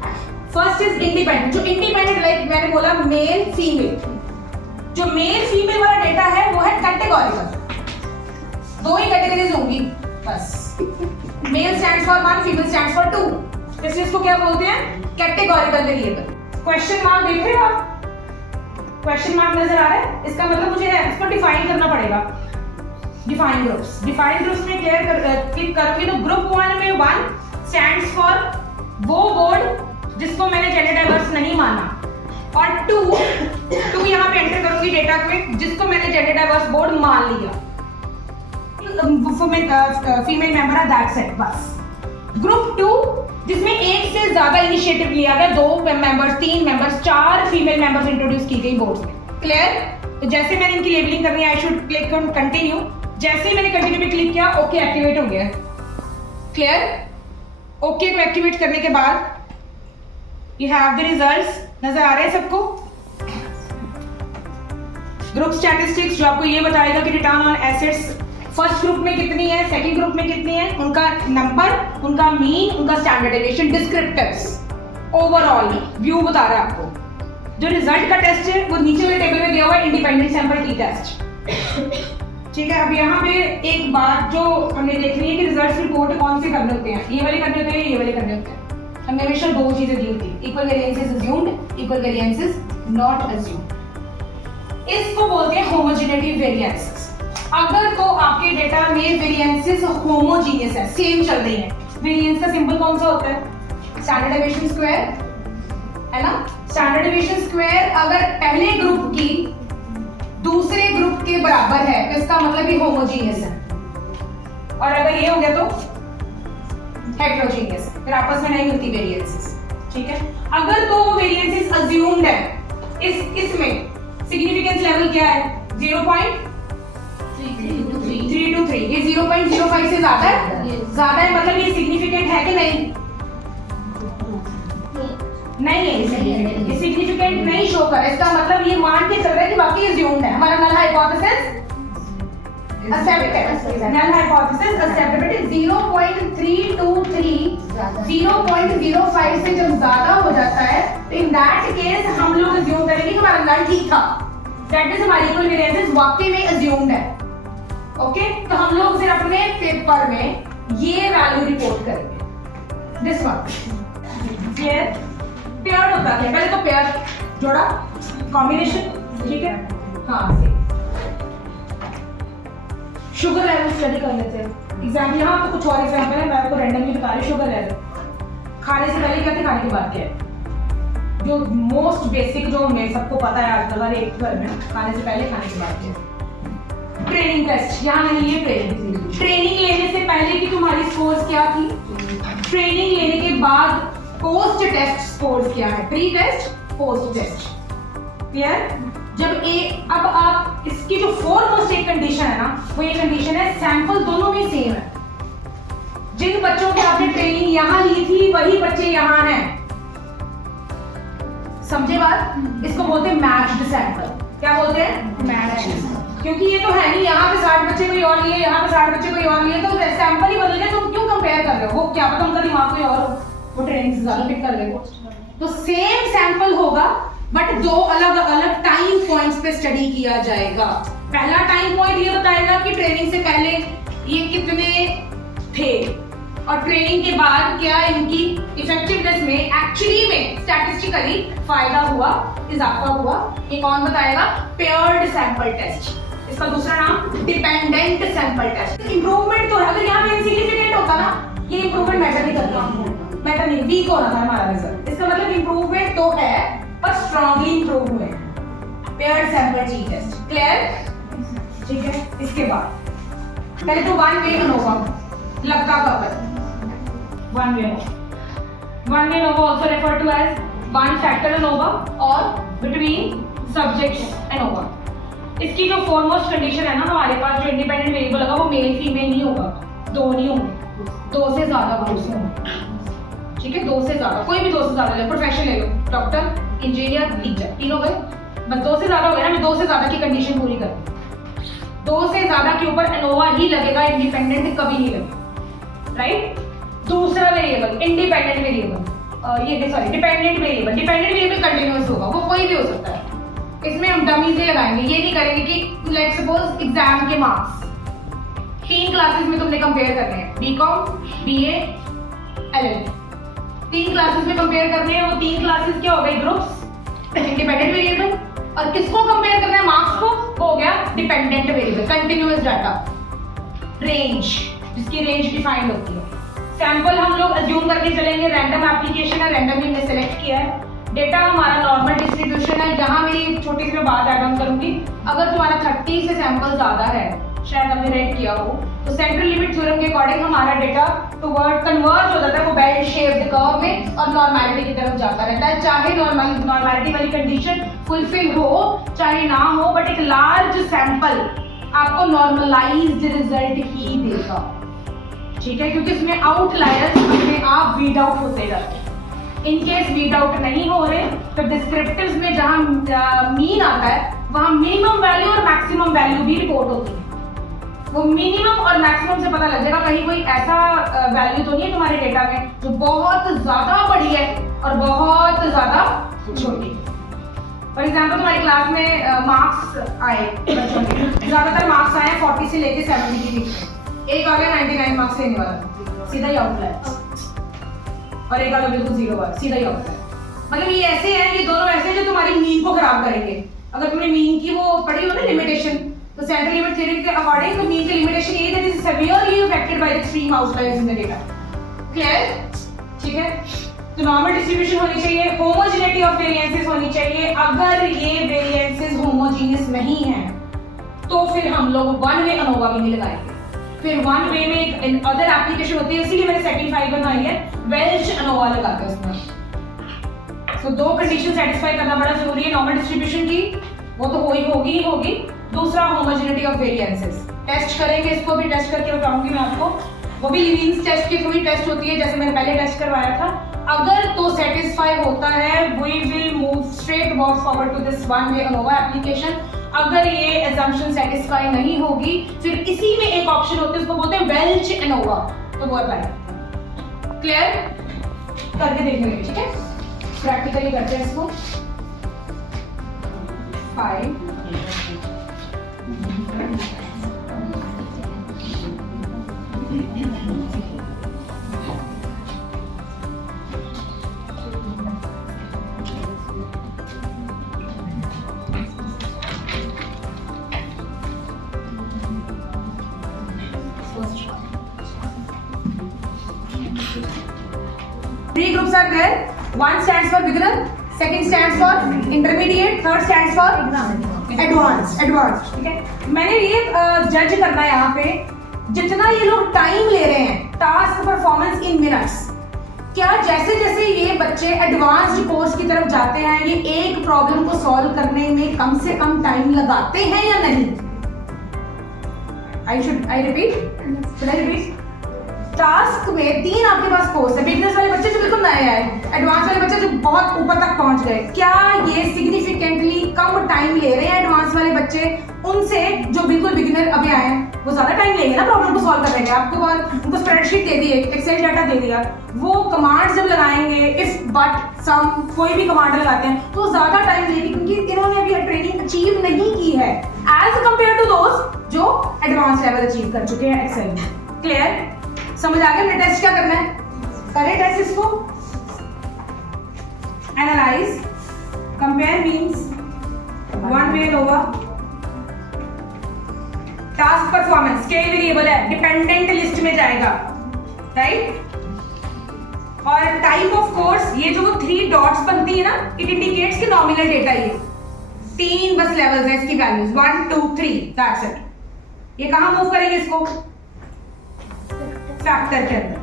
First is independent, जो इंडिपेंडेंट लाइक मैंने बोला मेल फीमेल, जो मेल फीमेल वाला डेटा है वो है कैटेगोरिकल। दो ही कैटेगरीज होंगी बस, male stands for 1, female stands for 2, इसलिए इसको क्या बोलते हैं? Categorical variable. क्वेश्चन मार्क देख रहे हो आप? क्वेश्चन मार्क नजर आ रहा है? इसका मतलब मुझे इसको डिफाइन करना पड़ेगा। डिफाइन ग्रुप्स, डिफाइन ग्रुप्स में क्लिक करूंगी तो ग्रुप 1 में 1 स्टैंड्स फॉर वो बोर्ड जिसको मैंने जेंडर डाइवर्स नहीं माना, और 2 यहाँ पे एंटर करूंगी डेटा में जिसको मैंने जेंडर डाइवर्स बोर्ड मान लिया। फीमेल मेंबर है दैट्स इट बस। ग्रुप 2 जिसमें एक से ज्यादा इनिशिएटिव लिया गया, 2 मेंबर्स, 3 मेंबर्स, 4 फीमेल मेंबर्स इंट्रोड्यूस की गई बोर्ड में। क्लियर? तो जैसे मैंने इनकी लेबलिंग करनी है, I should click on continue. जैसे ही मैंने कंटिन्यू पे क्लिक किया, ओके एक्टिवेट हो गया। क्लियर? ओके को एक्टिवेट करने के बाद यू हैव द रिजल्ट्स नजर आ रहे हैं सबको? ग्रुप स्टैटिस्टिक्स जो आपको ये बताएगा कि return on assets first group में कितनी है, सेकंड ग्रुप में कितनी है, उनका नंबर, उनका मीन, उनका स्टैंडर्ड डेविएशन, डिस्क्रिप्टिव्स, ओवरऑल व्यू बता रहा है आपको। जो रिजल्ट का टेस्ट है वो नीचे वाले टेबल में दिया हुआ है, इंडिपेंडेंट सैंपल टी टेस्ट। ठीक है? अब यहाँ पे एक बात जो हमने देखनी है कि रिजल्ट रिपोर्ट कौन से करने होते हैं, ये वाले करने होते हैं, ये वाले करने होते हैं। हमने हमेशा दो चीजें दी होती है, equal variances assumed, equal variances not assumed. इसको बोलते हैं होमोजेनिटी वेरिएंसेस। अगर तो आपके डेटा में वेरिएंसेस होमोजीनियस है, सेम चल रही है, वेरिएंस का सिंबल कौन सा होता है? स्टैंडर्ड डेविएशन स्क्वायर, है ना? स्टैंडर्ड डेविएशन स्क्वायर अगर पहले ग्रुप की दूसरे ग्रुप के बराबर है तो इसका मतलब ये होमोजीनियस है। और अगर ये हो गया तो हेट्रोजीनियस, फिर आपस में नहीं मिलती वेरिएंसेस, ठीक है। अगर दो वेरिएंसेस अज्यूम्ड है, इसमें सिग्निफिकेंस लेवल क्या है? 0.323, ये 0.05 से ज्यादा है, ज्यादा है मतलब ये सिग्निफिकेंट है कि नहीं? नहीं है, ये सिग्निफिकेंट नहीं शो कर, इसका मतलब ये मान के चल रहा है कि बाकी अज्यूम्ड है। हमारा null hypothesis accepted, null hypothesis accepted, 0.323 0.05 से जब ज्यादा हो जाता है तो इन दैट केस हम लोग अज्यूम करेंगे कि हमारा नल ठीक था, दैट मींस हमारी इक्वल वेरिएंसेस वाकई में अज्यूम्ड है। ओके, तो हम लोग फिर अपने पेपर में ये वैल्यू रिपोर्ट करेंगे, दिस वन पेयर होता है, पहले तो पेयर जोड़ा कॉम्बिनेशन, ठीक है। हाँ, शुगर लेवल स्टडी कर लेते हैं। एग्जाम्पल यहाँ तो कुछ और एग्जाम्पल है, मैं आपको रैंडमली बता रही हूँ। शुगर लेवल खाने से पहले क्या थे, खाने के बाद क्या है? जो मोस्ट बेसिक जो हमें सबको पता है आजकल हर एक घर में, खाने से पहले खाने के बाद क्या है? Training test. यहाँ नहीं, ये ट्रेनिंग लेने से पहले की तुम्हारी स्कोर्स क्या थी, ट्रेनिंग लेने के बाद पोस्ट टेस्ट स्कोर्स क्या है, pre test post test, clear. जब अब आप इसकी जो फोरमोस्ट एक कंडीशन है ना, वो ये कंडीशन है सैंपल दोनों में सेम है। जिन बच्चों की आपने ट्रेनिंग यहां ली थी वही बच्चे यहां हैं, समझे बात? इसको बोलते हैं मैच्ड सैंपल। क्या बोलते हैं? मैच्ड। क्योंकि ये तो है नहीं यहाँ पे 60 बच्चे कोई और लिए, यहाँ पे 60 बच्चे कोई और लिए, तो सैंपल ही बदल गया, तुम क्यों कंपेयर कर रहे हो? वो क्या पता उनका दिमाग कोई और वो ट्रेनिंग से ज्यादा पिक कर लेगा। तो सेम सैंपल होगा बट दो अलग अलग टाइम पॉइंट्स पे स्टडी किया जाएगा। पहला टाइम पॉइंट ये बताएगा कि ट्रेनिंग से पहले ये कितने थे और ट्रेनिंग के बाद क्या इनकी इफेक्टिवनेस में एक्चुअली में स्टैटिस्टिकली फायदा हुआ, इजाफा हुआ। ये कौन बताएगा? Paired sample test. इसका दूसरा नाम डिपेंडेंट सैंपल टेस्ट। इंप्रूवमेंट तो है, अगर यहाँ पे इनसिग्निफिकेंट होता ना, ये इंप्रूवमेंट मैटर नहीं करता, मैटर नहीं, वीक होना था हमारा रिजल्ट। इसका मतलब इंप्रूवमेंट तो है पर स्ट्रांगली इंप्रूव हुए। Paired sample T test, clear? ठीक है। इसके बाद पहले तो वन वे अनोवा लगता cover, one way ANOVA also referred to as one factor ANOVA or between subjects ANOVA। इसकी जो foremost condition है ना हमारे पास, जो इंडिपेंडेंट वेरिएबल होगा वो मेल फीमेल नहीं होगा, दो नहीं होंगे, दो से ज्यादा ग्रुप्स होंगे, ठीक है। दो से ज्यादा, कोई भी दो से ज्यादा ले, प्रोफेशन ले लो, डॉक्टर, इंजीनियर, टीचर, तीन हो गए, बस दो से ज्यादा हो गया ना। मैं दो से ज्यादा की कंडीशन पूरी कर, दो से ज्यादा के ऊपर एनोवा ही लगेगा, इंडिपेंडेंट कभी नहीं लगेगा, राइट। दूसरा variable independent variable, dependent variable continuous होगा, वो कोई भी हो सकता है। इसमें हम डमीज ही लगाएंगे, ये नहीं करेंगे कि लेट्स सपोज एग्जाम के मार्क्स 3 क्लासेस में तुमने कंपेयर करने हैं, बीकॉम, बीए, एलएलबी, 3 क्लासेस में कंपेयर करने हैं। वो 3 क्लासेस क्या हो गई? Groups, independent variable. और किसको कंपेयर करना है? मार्क्स को, वो हो गया dependent variable, continuous data. Range, जिसकी रेंज डिफाइंड होती है। सैंपल हम लोग अज्यूम करके चलेंगे, रैंडम एप्लीकेशन है, रैंडमली हमने सेलेक्ट किया है। डेटा हमारा नॉर्मल डिस्ट्रीब्यूशन है। यहाँ मेरी छोटी सी बात ऐड ऑन करूंगी, अगर तुम्हारा 30 से सैंपल ज्यादा है, शायद हमने रेट किया हो, तो सेंट्रल लिमिट थ्योरम के अकॉर्डिंग हमारा डेटा टुवर्ड कन्वर्ज हो जाता है, वो बेल शेप्ड कर्व में, और नॉर्मैलिटी की तरफ जाता रहता है। चाहे नॉर्मैलिटी वाली कंडीशन फुलफिल हो चाहे ना हो, बट एक लार्ज सैंपल आपको नॉर्मलाइज्ड रिजल्ट ही देगा, ठीक है, क्योंकि इसमें आउटलायर्स अपने आप वीड आउट होते जाते हैं। इन केस वीड आउट नहीं हो रहे तो डिस्क्रिप्टिव्स में जहां मीन आता है वहां मिनिमम वैल्यू और मैक्सिमम वैल्यू भी रिपोर्ट होती है। वो मिनिमम और मैक्सिमम से पता लग जाएगा कहीं कोई ऐसा वैल्यू तो नहीं है तुम्हारे डेटा में जो बहुत ज्यादा बड़ी है और बहुत ज्यादा छोटी। फॉर एग्जाम्पल तुम्हारी क्लास में मार्क्स आए बच्चों के, ज्यादातर मार्क्स आए 40 से लेके 70 के बीच में, एक आ गया 99 मार्क्स लेने वाला, सीधा ही आउटलायर, और एक आ गया बिल्कुल 0 वाला, सीधा ही आउटलायर। मतलब ये ऐसे हैं, ये दोनों ऐसे हैं जो तुम्हारी मीन को खराब करेंगे। अगर तुमने मीन की वो पढ़ी हो ना लिमिटेशन, तो सेंट्रल लिमिट थ्योरम के अकॉर्डिंग तो मीन की लिमिटेशन ये है that is severely affected by the extreme outliers in the data, clear? ठीक है। तो नॉर्मल डिस्ट्रीब्यूशन होनी चाहिए, होमोजेनिटी ऑफ वेरिएंसेस होनी चाहिए। अगर ये वेरिएंसेस होमोजेनियस नहीं है तो फिर हम लोग वन वे अनोवा भी नहीं लगाएंगे, फिर वन वे में एक अदर एप्लीकेशन होती है, इसीलिए मैंने सेकंड फाइल बनाई है, वेल्च अनोवा लगा के उसमें। तो दो कंडीशन सेटिस्फाई करना बड़ा जरूरी है, नॉर्मल डिस्ट्रीब्यूशन की वो तो होगी ही होगी, दूसरा होमोजेनिटी ऑफ वेरिएंसेस। टेस्ट करेंगे, इसको भी टेस्ट करके बताऊंगी मैं आपको, वो भी लीविंस टेस्ट के थ्रू ही टेस्ट होती है, जैसे मैंने पहले टेस्ट करवाया था। अगर तो सेटिस्फाई होता है, we will move straight forward to this one way ANOVA application. अगर ये assumption सेटिस्फाई नहीं होगी, फिर इसी में एक ऑप्शन होता है, उसको बोलते हैं वेल्च एनोवा, तो वो अप्लाई। क्लियर? करके देखेंगे, ठीक है? प्रैक्टिकली करते हैं इसको। 5 Three groups are there. One stands for beginner, second stands for intermediate, third stands for advanced. ठीक है? मैंने ये जज करना है यहाँ पे, जितना ये लोग टाइम ले रहे हैं, टास्क परफॉर्मेंस इन मिनट्स, क्या जैसे जैसे ये बच्चे एडवांस्ड कोर्स की तरफ जाते हैं, ये एक प्रॉब्लम को सॉल्व करने में कम से कम टाइम लगाते हैं या नहीं? I repeat? टास्क में 3 आपके पास कोर्स है, बिगनर्स वाले बच्चे जो बिल्कुल नए आए, एडवांस वाले बच्चे जो बहुत ऊपर तक पहुंच गए, क्या ये सिग्निफिकेंटली कम टाइम ले रहे हैं एडवांस वाले बच्चे उनसे जो बिल्कुल बिगिनर अभी आए हैं? वो ज्यादा टाइम लेंगे ना प्रॉब्लम को सॉल्व करने के। आपको उनको स्प्रेडशीट दे दी, एक्सेल डाटा दे दिया, वो कमांड जब लगाएंगे, इफ बट सम कोई भी कमांड लगाते हैं तो ज्यादा टाइम लेगी, क्योंकि इन्होंने अभी ट्रेनिंग अचीव नहीं की है एज कंपेयर टू दोस्त जो एडवांस लेवल अचीव कर चुके हैं एक्सेल में। क्लियर? समझ आ गया? हमने टेस्ट क्या करना है, करें टेस्ट इसको। Analyse, compare means one way ANOVA, task performance scale variable है, डिपेंडेंट लिस्ट में जाएगा, राइट? और टाइप ऑफ कोर्स, ये जो 3 डॉट्स बनती है ना, इट इंडिकेट्स कि नॉमिनल डेटा, ये 3 बस लेवल्स है इसकी वैल्यूज, 1 2 3, दैट्स इट। ये कहां मूव करेंगे इसको? फैक्टर के अंदर,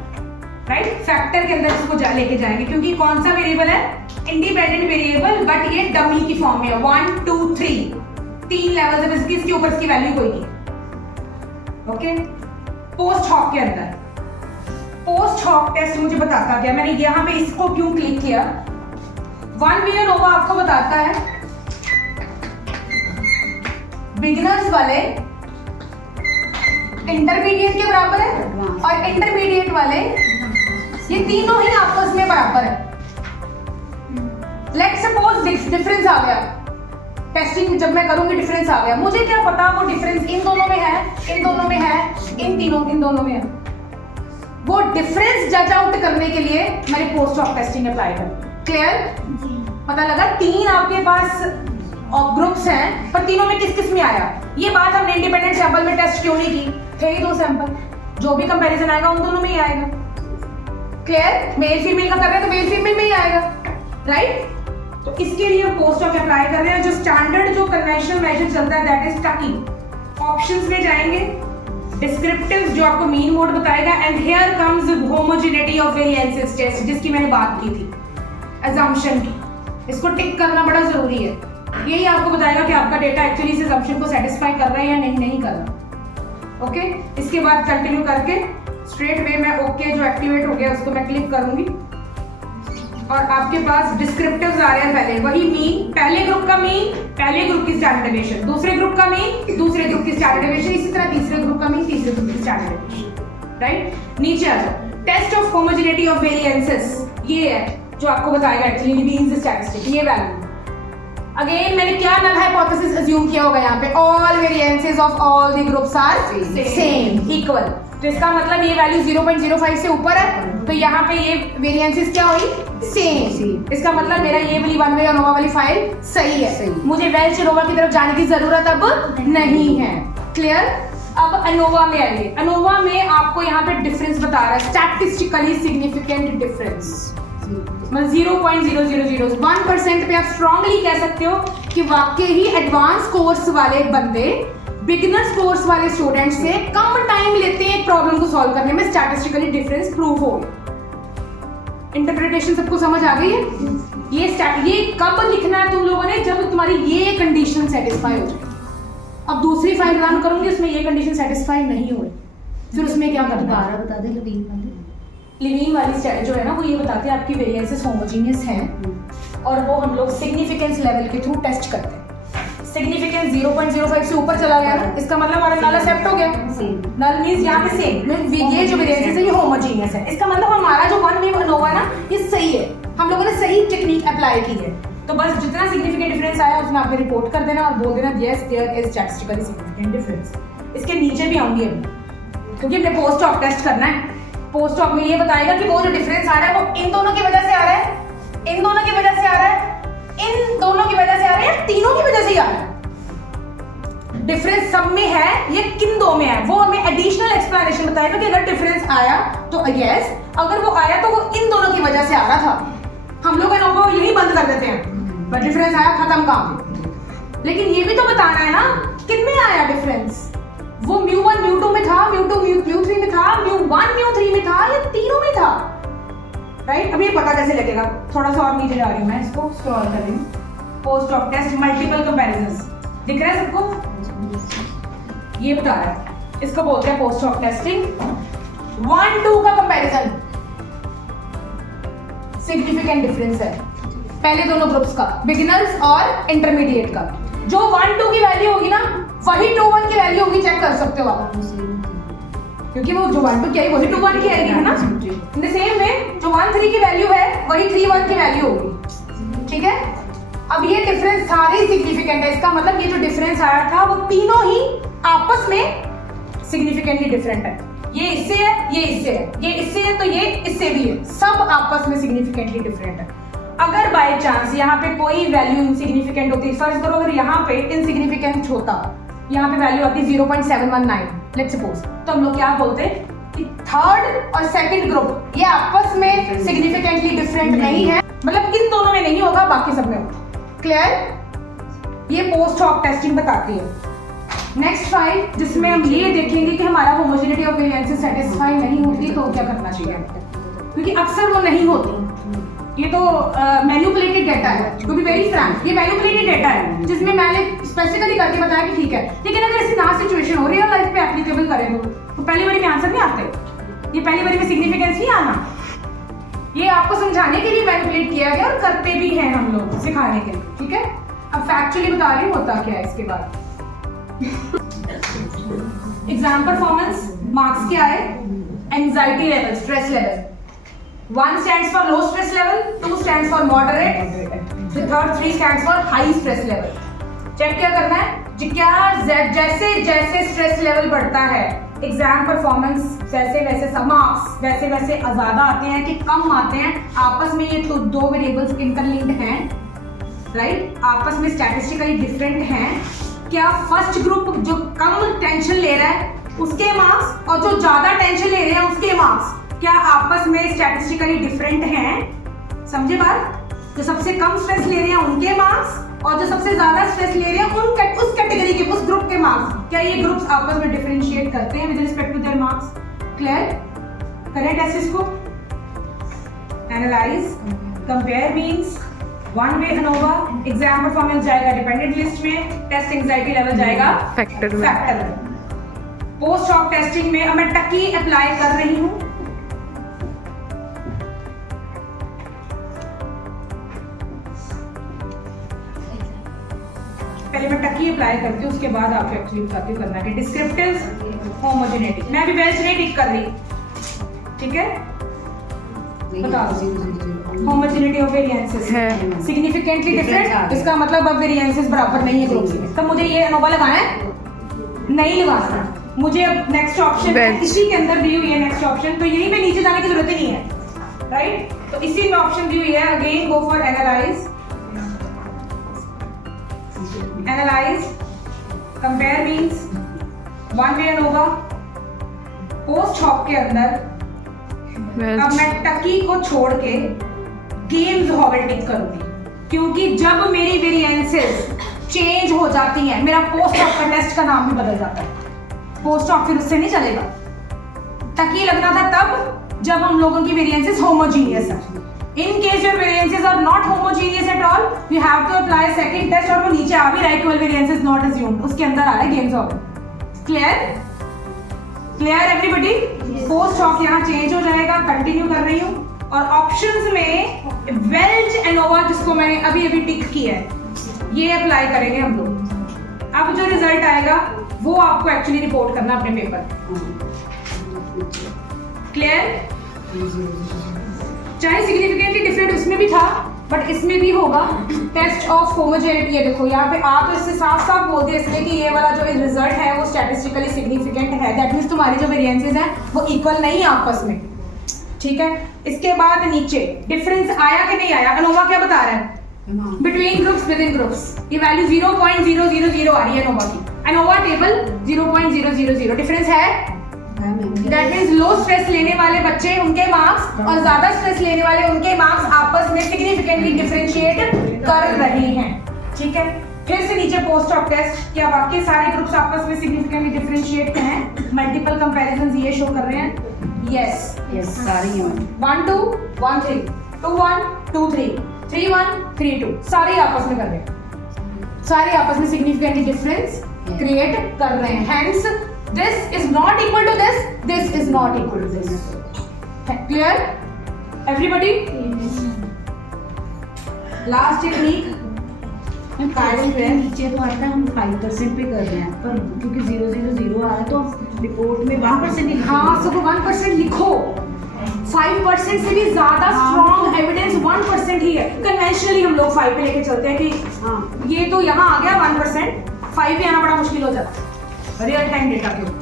राइट? फैक्टर के अंदर इसको लेके जाएंगे, क्योंकि कौन सा वेरिएबल है? इंडिपेंडेंट वेरिएबल, बट ये डमी की फॉर्म में है। 1 2 3 3 लेवल्स है, इसके ऊपर इसकी वैल्यू कोई नहीं। ओके? पोस्ट हॉक के अंदर, पोस्ट हॉक टेस्ट मुझे बताता गया, मैंने यहां पे इसको क्यों क्लिक किया? वन वे अनोवा आपको बताता है बिगिनर्स वाले इंटरमीडिएट के बराबर है, और इंटरमीडिएट वाले ये तीनों ही आपस में बराबर है। लेट्स सपोज डिफरेंस आ गया, टेस्टिंग जब मैं करूंगी डिफरेंस आ गया, मुझे क्या पता वो डिफरेंस इन दोनों में है, इन दोनों में है, इन दोनों में है। वो डिफरेंस जज आउट करने के लिए मैंने पोस्ट ऑफ टेस्टिंग अप्लाई कर। क्लियर? पता लगा 3 आपके पास ग्रुप्स हैं, पर तीनों में किस किस में आया। ये बात हमने इंडिपेंडेंट सैंपल में टेस्ट क्यों नहीं की? थे ही 2 सैंपल, जो भी कंपैरिजन आएगा उन दोनों में ही आएगा। क्लियर? मेल फीमेल का कर रहे हैं तो मेल फीमेल में ही आएगा, राइट? तो इसके लिए पोस्ट ऑफ अप्लाई कर रहे हैं। जो स्टैंडर्ड जो कन्वेंशनल मेथड चलता है दैट इज टकी। ऑप्शंस में जाएंगे, डिस्क्रिप्टिव जो आपको मीन मोड बताएगा, and here comes homogeneity of variances test, जिसकी मैंने बात की थी, अजम्पशन की। इसको टिक करना बड़ा जरूरी है, यही आपको बताएगा कि आपका डेटा एक्चुअली इस अजम्पशन को सेटिस्फाई कर रहा है या नहीं कर रहा। ओके? इसके बाद कंटिन्यू करके स्ट्रेट वे में ओके जो एक्टिवेट हो गया उसको मैं क्लिक करूंगी, और आपके पास डिस्क्रिप्टिव्स आ रहे हैं। पहले वही मीन, पहले ग्रुप का मीन, पहले ग्रुप की स्टैंडर्ड डेविएशन, दूसरे ग्रुप का मीन, दूसरे ग्रुप की स्टैंडर्ड डेविएशन, इसी तरह तीसरे ग्रुप का मीन, तीसरे ग्रुप की स्टैंडर्ड डेविएशन, राइट? नीचे आ जाओ, test of homogeneity of variances, ये है जो आपको बताएगा एक्चुअली मींस स्टैटिस्टिक, ये वैल्यू। अगेन मैंने क्या नल हाइपोथेसिस अज्यूम किया होगा यहाँ पे? All variances of all the groups are same, equal. तो इसका मतलब ये वैल्यू 0.05 से ऊपर है, तो यहाँ पे ये वेरिएंसेस क्या हुई? सेम। इसका मतलब मेरा ये वाली वन वे अनोवा वाली फाइल सही है, मुझे वेल्च अनोवा की तरफ जाने की जरूरत अब नहीं है। क्लियर? अब अनोवा में आइए। अनोवा में आपको यहाँ पे डिफरेंस बता रहा है, स्टैटिस्टिकली सिग्निफिकेंट डिफरेंस, 0.0001% पे आप स्ट्रांगली कह सकते हो कि वाकई ही एडवांस कोर्स वाले बंदे बिगिनर्स कोर्स वाले स्टूडेंट से कम टाइम लेते हैं एक प्रॉब्लम को सॉल्व करने में, स्टैटिस्टिकली डिफरेंस प्रूव हो। इंटरप्रिटेशन सबको समझ आ गई है? ये कब लिखना है तुम लोगों ने, जब तुम्हारी ये कंडीशन सेटिस्फाई हो जाए। अब दूसरी फाइल रन करूंगी, उसमें ये कंडीशन सेटिस्फाई नहीं हो रही, फिर उसमें क्या करना है? बता दे लिविंग वाली स्टैटिस जो है ना, वो ये बताते हैं आपकी वेरिएंसेस होमोजीनियस हैं, और वो हम लोग सिग्निफिकेंस लेवल के थ्रू टेस्ट करते हैं। सिग्निफिकेंस 0.05 से ऊपर चला गया ना, इसका मतलब हमारा नल एक्सेप्ट हो गया। नल मींस यहाँ पे सेम, ये जो वेरिएंसेस है ये होमोजीनियस है, इसका मतलब हमारा जो 1 में नोवा है ना, ये सही है, हम लोगों ने सही टेक्निक अप्लाई की है। तो बस जितना सिग्निफिकेंट डिफरेंस आया उसमें आपने रिपोर्ट कर देना और बोल देना yes there is statistically significant difference. इसके नीचे भी आऊंगी अभी, क्योंकि हमने पोस्ट ऑफ टेस्ट करना है। पोस्ट ऑफ में ये बताएगा कि वो जो डिफरेंस आ रहा है वो इन दोनों की वजह से आ रहा है, इन दोनों की वजह से आ रहा है, इन दोनों की वजह से आ रहा है, या तीनों की वजह से ही आ रहा है। डिफरेंस सब में है, ये किन दो में है, वो हमें एडिशनल एक्सप्लेनेशन बताएगा कि अगर डिफरेंस आया तो यस, अगर वो आया तो वो इन दोनों की वजह से आ रहा था। हम लोग इनको यही बंद कर देते हैं, बट डिफरेंस आया, खत्म काम। लेकिन ये भी तो बताना है ना किन में आया डिफरेंस, वो μ1 μ2 में था, μ2 μ3 में था, μ1 μ3 में था, या तीनों में था, राइट? अब ये पता कैसे लगेगा? थोड़ा सा और नीचे जा रही हूँ मैं, इसको स्क्रॉल कर रही हूँ। Post hoc test multiple comparisons दिख रहा है सबको? ये बता रहा है, इसको बोलते हैं पोस्ट ऑफ टेस्टिंग। 1-2 का कंपैरिजन, सिग्निफिकेंट डिफरेंस है पहले दोनों ग्रुप्स का, बिगिनर्स और इंटरमीडिएट का। जो 1-2 की वैल्यू होगी ना, वही 2-1 की वैल्यू होगी, चेक कर सकते हो आप, क्योंकि वो जो 1-2 की आई वही 2-1 की आएगी, है ना? इन द सेम वे जो 1-3 की वैल्यू है वही 3-1 की वैल्यू होगी, ठीक है? अब ये डिफरेंस सारे सिग्निफिकेंट है, इसका मतलब ये जो डिफरेंस आया था वो तीनों ही आपस में सिग्निफिकेंटली डिफरेंट है। ये इससे है, ये इससे है, ये इससे है, तो ये इससे भी है, सब आपस में सिग्निफिकेंटली डिफरेंट है। अगर बाय चांस यहाँ पे कोई वैल्यू इनसिग्निफिकेंट होती, फर्ज करो अगर यहाँ पे इनसिग्निफिकेंट होता, यहाँ पे वैल्यू आती 0.719 लेट्स सपोज, तो हम लोग क्या बोलते कि थर्ड और सेकंड ग्रुप ये आपस में सिग्निफिकेंटली डिफरेंट नहीं है, मतलब इन दोनों में नहीं होगा, बाकी सब में होगा। क्लियर? ये पोस्ट ऑफ टेस्टिंग बताती है। नेक्स्ट फाइल जिसमें हम ये देखेंगे कि हमारा होमोजेनिटी ऑफ वेरिएंसेस सेटिस्फाई नहीं होती तो क्या करना चाहिए, क्योंकि अक्सर वो नहीं होती। ये तो मैनिपुलेटेड डेटा है, टू बी वेरी फ्रैंक, ये मैनिपुलेटेड डेटा है जिसमें मैंने स्पेसिफिकली करके बताया कि ठीक है, लेकिन अगर ऐसी ना सिचुएशन हो रियल लाइफ पे एप्लीकेबल करें तो पहली बारी में आंसर नहीं आते, ये पहली बारी में सिग्निफिकेंस नहीं आना, ये आपको समझाने के लिए मैनिपुलेट किया गया और करते भी हैं हम लोग सिखाने के लिए, ठीक है? अब फैक्चुअली बता रही हूँ होता क्या है इसके बाद। एग्जाम परफॉर्मेंस मार्क्स क्या है? Anxiety level, stress level. 1 stands for low stress level, 2 stands for moderate, the third 3 stands for high stress level. Check क्या करना है? जैसे जैसे स्ट्रेस लेवल बढ़ता है, एग्जाम परफॉर्मेंस वैसे वैसे मार्क्स वैसे वैसे ज्यादा आते हैं कि कम आते हैं। आपस में ये तो दो वेरिएबल्स इंटरलिंक्ड हैं, राइट? आपस में स्टैटिस्टिकली डिफरेंट हैं। क्या फर्स्ट ग्रुप जो कम टेंशन ले रहा है उसके मार्क्स और जो ज्यादा टेंशन ले रहे हैं उसके मार्क्स क्या आपस में स्टैटिस्टिकली डिफरेंट हैं? समझे बात? जो सबसे कम स्ट्रेस ले रहे हैं उनके मार्क्स और जो सबसे ज्यादा स्ट्रेस ले रहे हैं उस कैटेगरी के, उस ग्रुप के मार्क्स, क्या ये ग्रुप्स आपस में डिफरेंशिएट करते हैं with respect to their marks? Clear? करें टेस्ट इसको। Analyse, compare means one way ANOVA, exam performance जाएगा डिपेंडेंट लिस्ट में, टेस्ट एंजाइटी लेवल जाएगा फैक्टर में। पोस्ट ऑफ टेस्टिंग में अब मैं टकी अप्लाई कर रही हूँ। पहले मैं टकी अप्लाई करती हूँ, उसके बाद आपको एक्चुअली बताती हूँ करना है। डिस्क्रिप्टिव होमोजेनिटी, मैं अभी बेंच नहीं टिक कर रही, ठीक है? बता दो होमोजेनिटी ऑफ वेरिएंसेस है सिग्निफिकेंटली डिफरेंट, इसका मतलब अब वेरिएंसेस बराबर नहीं है ग्रुप्स में, तब मुझे ये अनोवा लगाना है? नहीं लगाना। मुझे अब नेक्स्ट ऑप्शन इसी के अंदर दी हुई है नेक्स्ट ऑप्शन, तो यहीं पे नीचे जाने की जरूरत ही नहीं है, राइट? तो इसी में ऑप्शन दी हुई है, again go for analyse, analyse, compare means one way ANOVA. Post hoc के अंदर अब मैं टकी को छोड़ के गेम्स हॉबल टिक करूंगी, क्योंकि जब मेरी वेरिएंसेस चेंज हो जाती हैं। मेरा पोस्ट ऑफ का टेस्ट का नाम भी बदल जाता है, पोस्ट ऑफ फिर उससे नहीं चलेगा। ताकि लगना था तब जब हम लोगों की वेरिएंसेस होमोजीनियस है। In case your variances are not homogeneous at all, you have to apply second test, और वो नीचे आ भी रहा है इक्वल वेरिएंसेस नॉट अज्यूम्ड, उसके अंदर आ रहा है games of. Clear clear everybody? Post of यहाँ चेंज हो जाएगा, कंटिन्यू कर रही हूँ। और ऑप्शंस में वेल्च एनोवा, जिसको मैंने अभी अभी टिक किया है, ये अप्लाई करेंगे हम लोग। अब जो रिजल्ट आएगा वो आपको एक्चुअली रिपोर्ट करना अपने पेपर। क्लियर? चाहे सिग्निफिकेंटली डिफरेंट उसमें भी था, बट इसमें भी होगा। टेस्ट ऑफ होमोजेनिटी, ये देखो यहाँ पे आ तो इससे साफ साफ बोल दिया इसलिए कि ये वाला जो रिजल्ट है वो स्टैटिस्टिकली सिग्निफिकेंट है, दैट मीन्स तुम्हारी जो वेरिएंसेस हैं वो इक्वल नहीं है आपस में। ठीक है, इसके बाद नीचे डिफरेंस आया कि नहीं आया? अनोवा क्या बता रहा है? Between groups, with in groups, ये वैल्यू 0.000 आ रही है अनोवा की। अनोवा टेबल 0.000 डिफरेंस है। दैट मीन्स लो स्ट्रेस लेने वाले बच्चे उनके मार्क्स और ज्यादा स्ट्रेस लेने वाले उनके मार्क्स आपस में सिग्निफिकेंटली डिफरेंशिएट कर रहे हैं। ठीक है, फिर से नीचे पोस्ट ऑफ टेस्ट, क्या वाकई सारे ग्रुप्स आपस में सिग्निफिकेंटली डिफरेंशिएट हैं? मल्टीपल कंपैरिजंस ये शो कर रहे हैं। यस सारी 1 2 1 3 2 1 2 3 3 1 3 2 सारे आपस में कर रहे हैं, सारे आपस में सिग्निफिकेंटली डिफरेंस क्रिएट कर रहे हैं। Hence this is not equal to this is not equal to this. Clear everybody? Last technique नीचे तो आता है हम 5% पे कर रहे हैं, पर क्योंकि 000 आ रहा है तो रिपोर्ट में 1% लिखो। हाँ, सब 1% लिखो। 5% से भी ज्यादा स्ट्रॉन्ग एविडेंस 1% ही है। कन्वेंशनली हम लोग 5 पे लेके चलते हैं कि ये तो यहाँ आ गया 1%, 5 पे आना बड़ा मुश्किल हो जाता है रियल टाइम डेटा के ऊपर,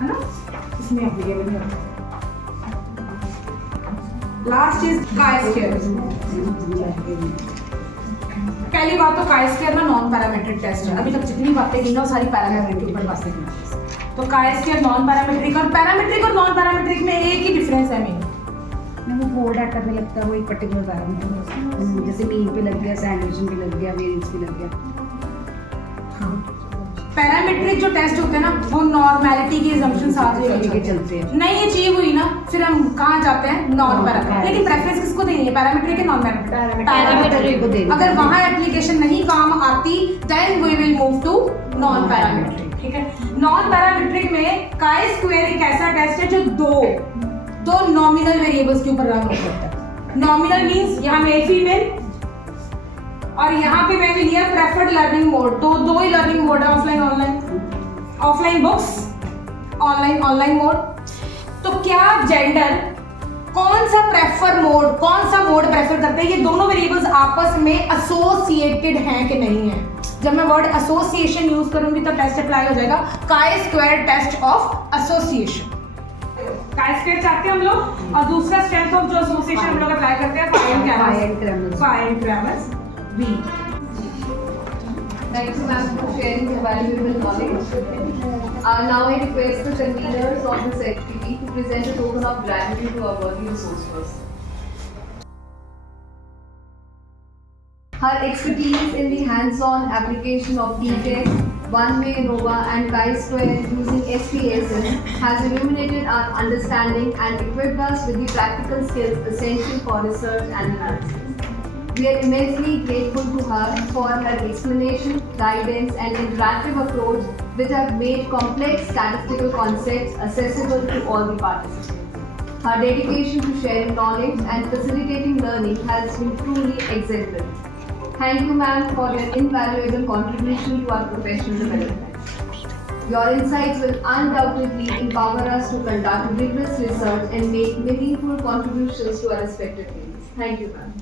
है ना? इसमें एप्लीकेबल नहीं होता। Last is chi-square। पहली बात तो chi-square में नॉन पैरामीट्रिक टेस्ट है। अभी तक जितनी बातें की ना वो सारी पैरामीट्रिक के ऊपर बातें की। तो chi-square नॉन पैरामीट्रिक और पैरामीट्रिक और नॉन पैरामीट्रिक में एक ही डिफरेंस है मेन, वो बोर्ड ऐड करने लगता है, वो एक पर्टिकुलर पैरामीटर, जैसे मीन पे लग गया, सैंडविचन पे लग गया, वेरिएंस पे लग गया। पैरामीट्रिक जो टेस्ट होते हैं ना वो नॉर्मैलिटी की assumption साथ लेके चलते हैं। नहीं अचीव हुई ना फिर हम कहाँ जाते हैं? Non parametric. लेकिन प्रेफरेंस किसको देनी है? पैरामीट्रिक के नॉन पैरामीट्रिक को देनी। अगर वहाँ एप्लीकेशन नहीं काम आती then we will move to non parametric. ठीक है, नॉन पैरामीट्रिक में chi-square एक ऐसा टेस्ट है जो दो नॉमिनल वेरिएबल्स के ऊपर रन हो सकता है। नॉमिनल मींस यहाँ मेल फीमेल, और यहाँ पे मैंने लिया प्रेफर्ड लर्निंग मोड। तो दो ही लर्निंग मोड है, offline online, offline books, online online mode. तो क्या जेंडर कौन सा प्रेफर मोड, कौन सा मोड प्रेफर करते हैं? ये दोनों वेरिएबल्स आपस में एसोसिएटेड हैं कि नहीं है? जब मैं वर्ड एसोसिएशन यूज करूंगी तो टेस्ट अप्लाई हो जाएगा chi-square test of association. chi-square चाहते हैं हम लोग, और दूसरा स्ट्रेंथ ऑफ जो एसोसिएशन हम लोग अप्लाई करते हैं Phi and Kramers B। Thank you, ma'am, for sharing your valuable knowledge. Now I request the conveners of this activity to present a token of gratitude to our worthy resource. Her expertise in the hands-on application of t-test, one-way ANOVA and chi-square using SPSS has illuminated our understanding and equipped us with the practical skills essential for research and analysis. We are immensely grateful to her for her explanation, guidance and interactive approach which have made complex statistical concepts accessible to all the participants. Her dedication to sharing knowledge and facilitating learning has been truly exemplary. Thank you, ma'am, for your invaluable contribution to our professional development. Your insights will undoubtedly empower us to conduct rigorous research and make meaningful contributions to our respective fields. Thank you, ma'am.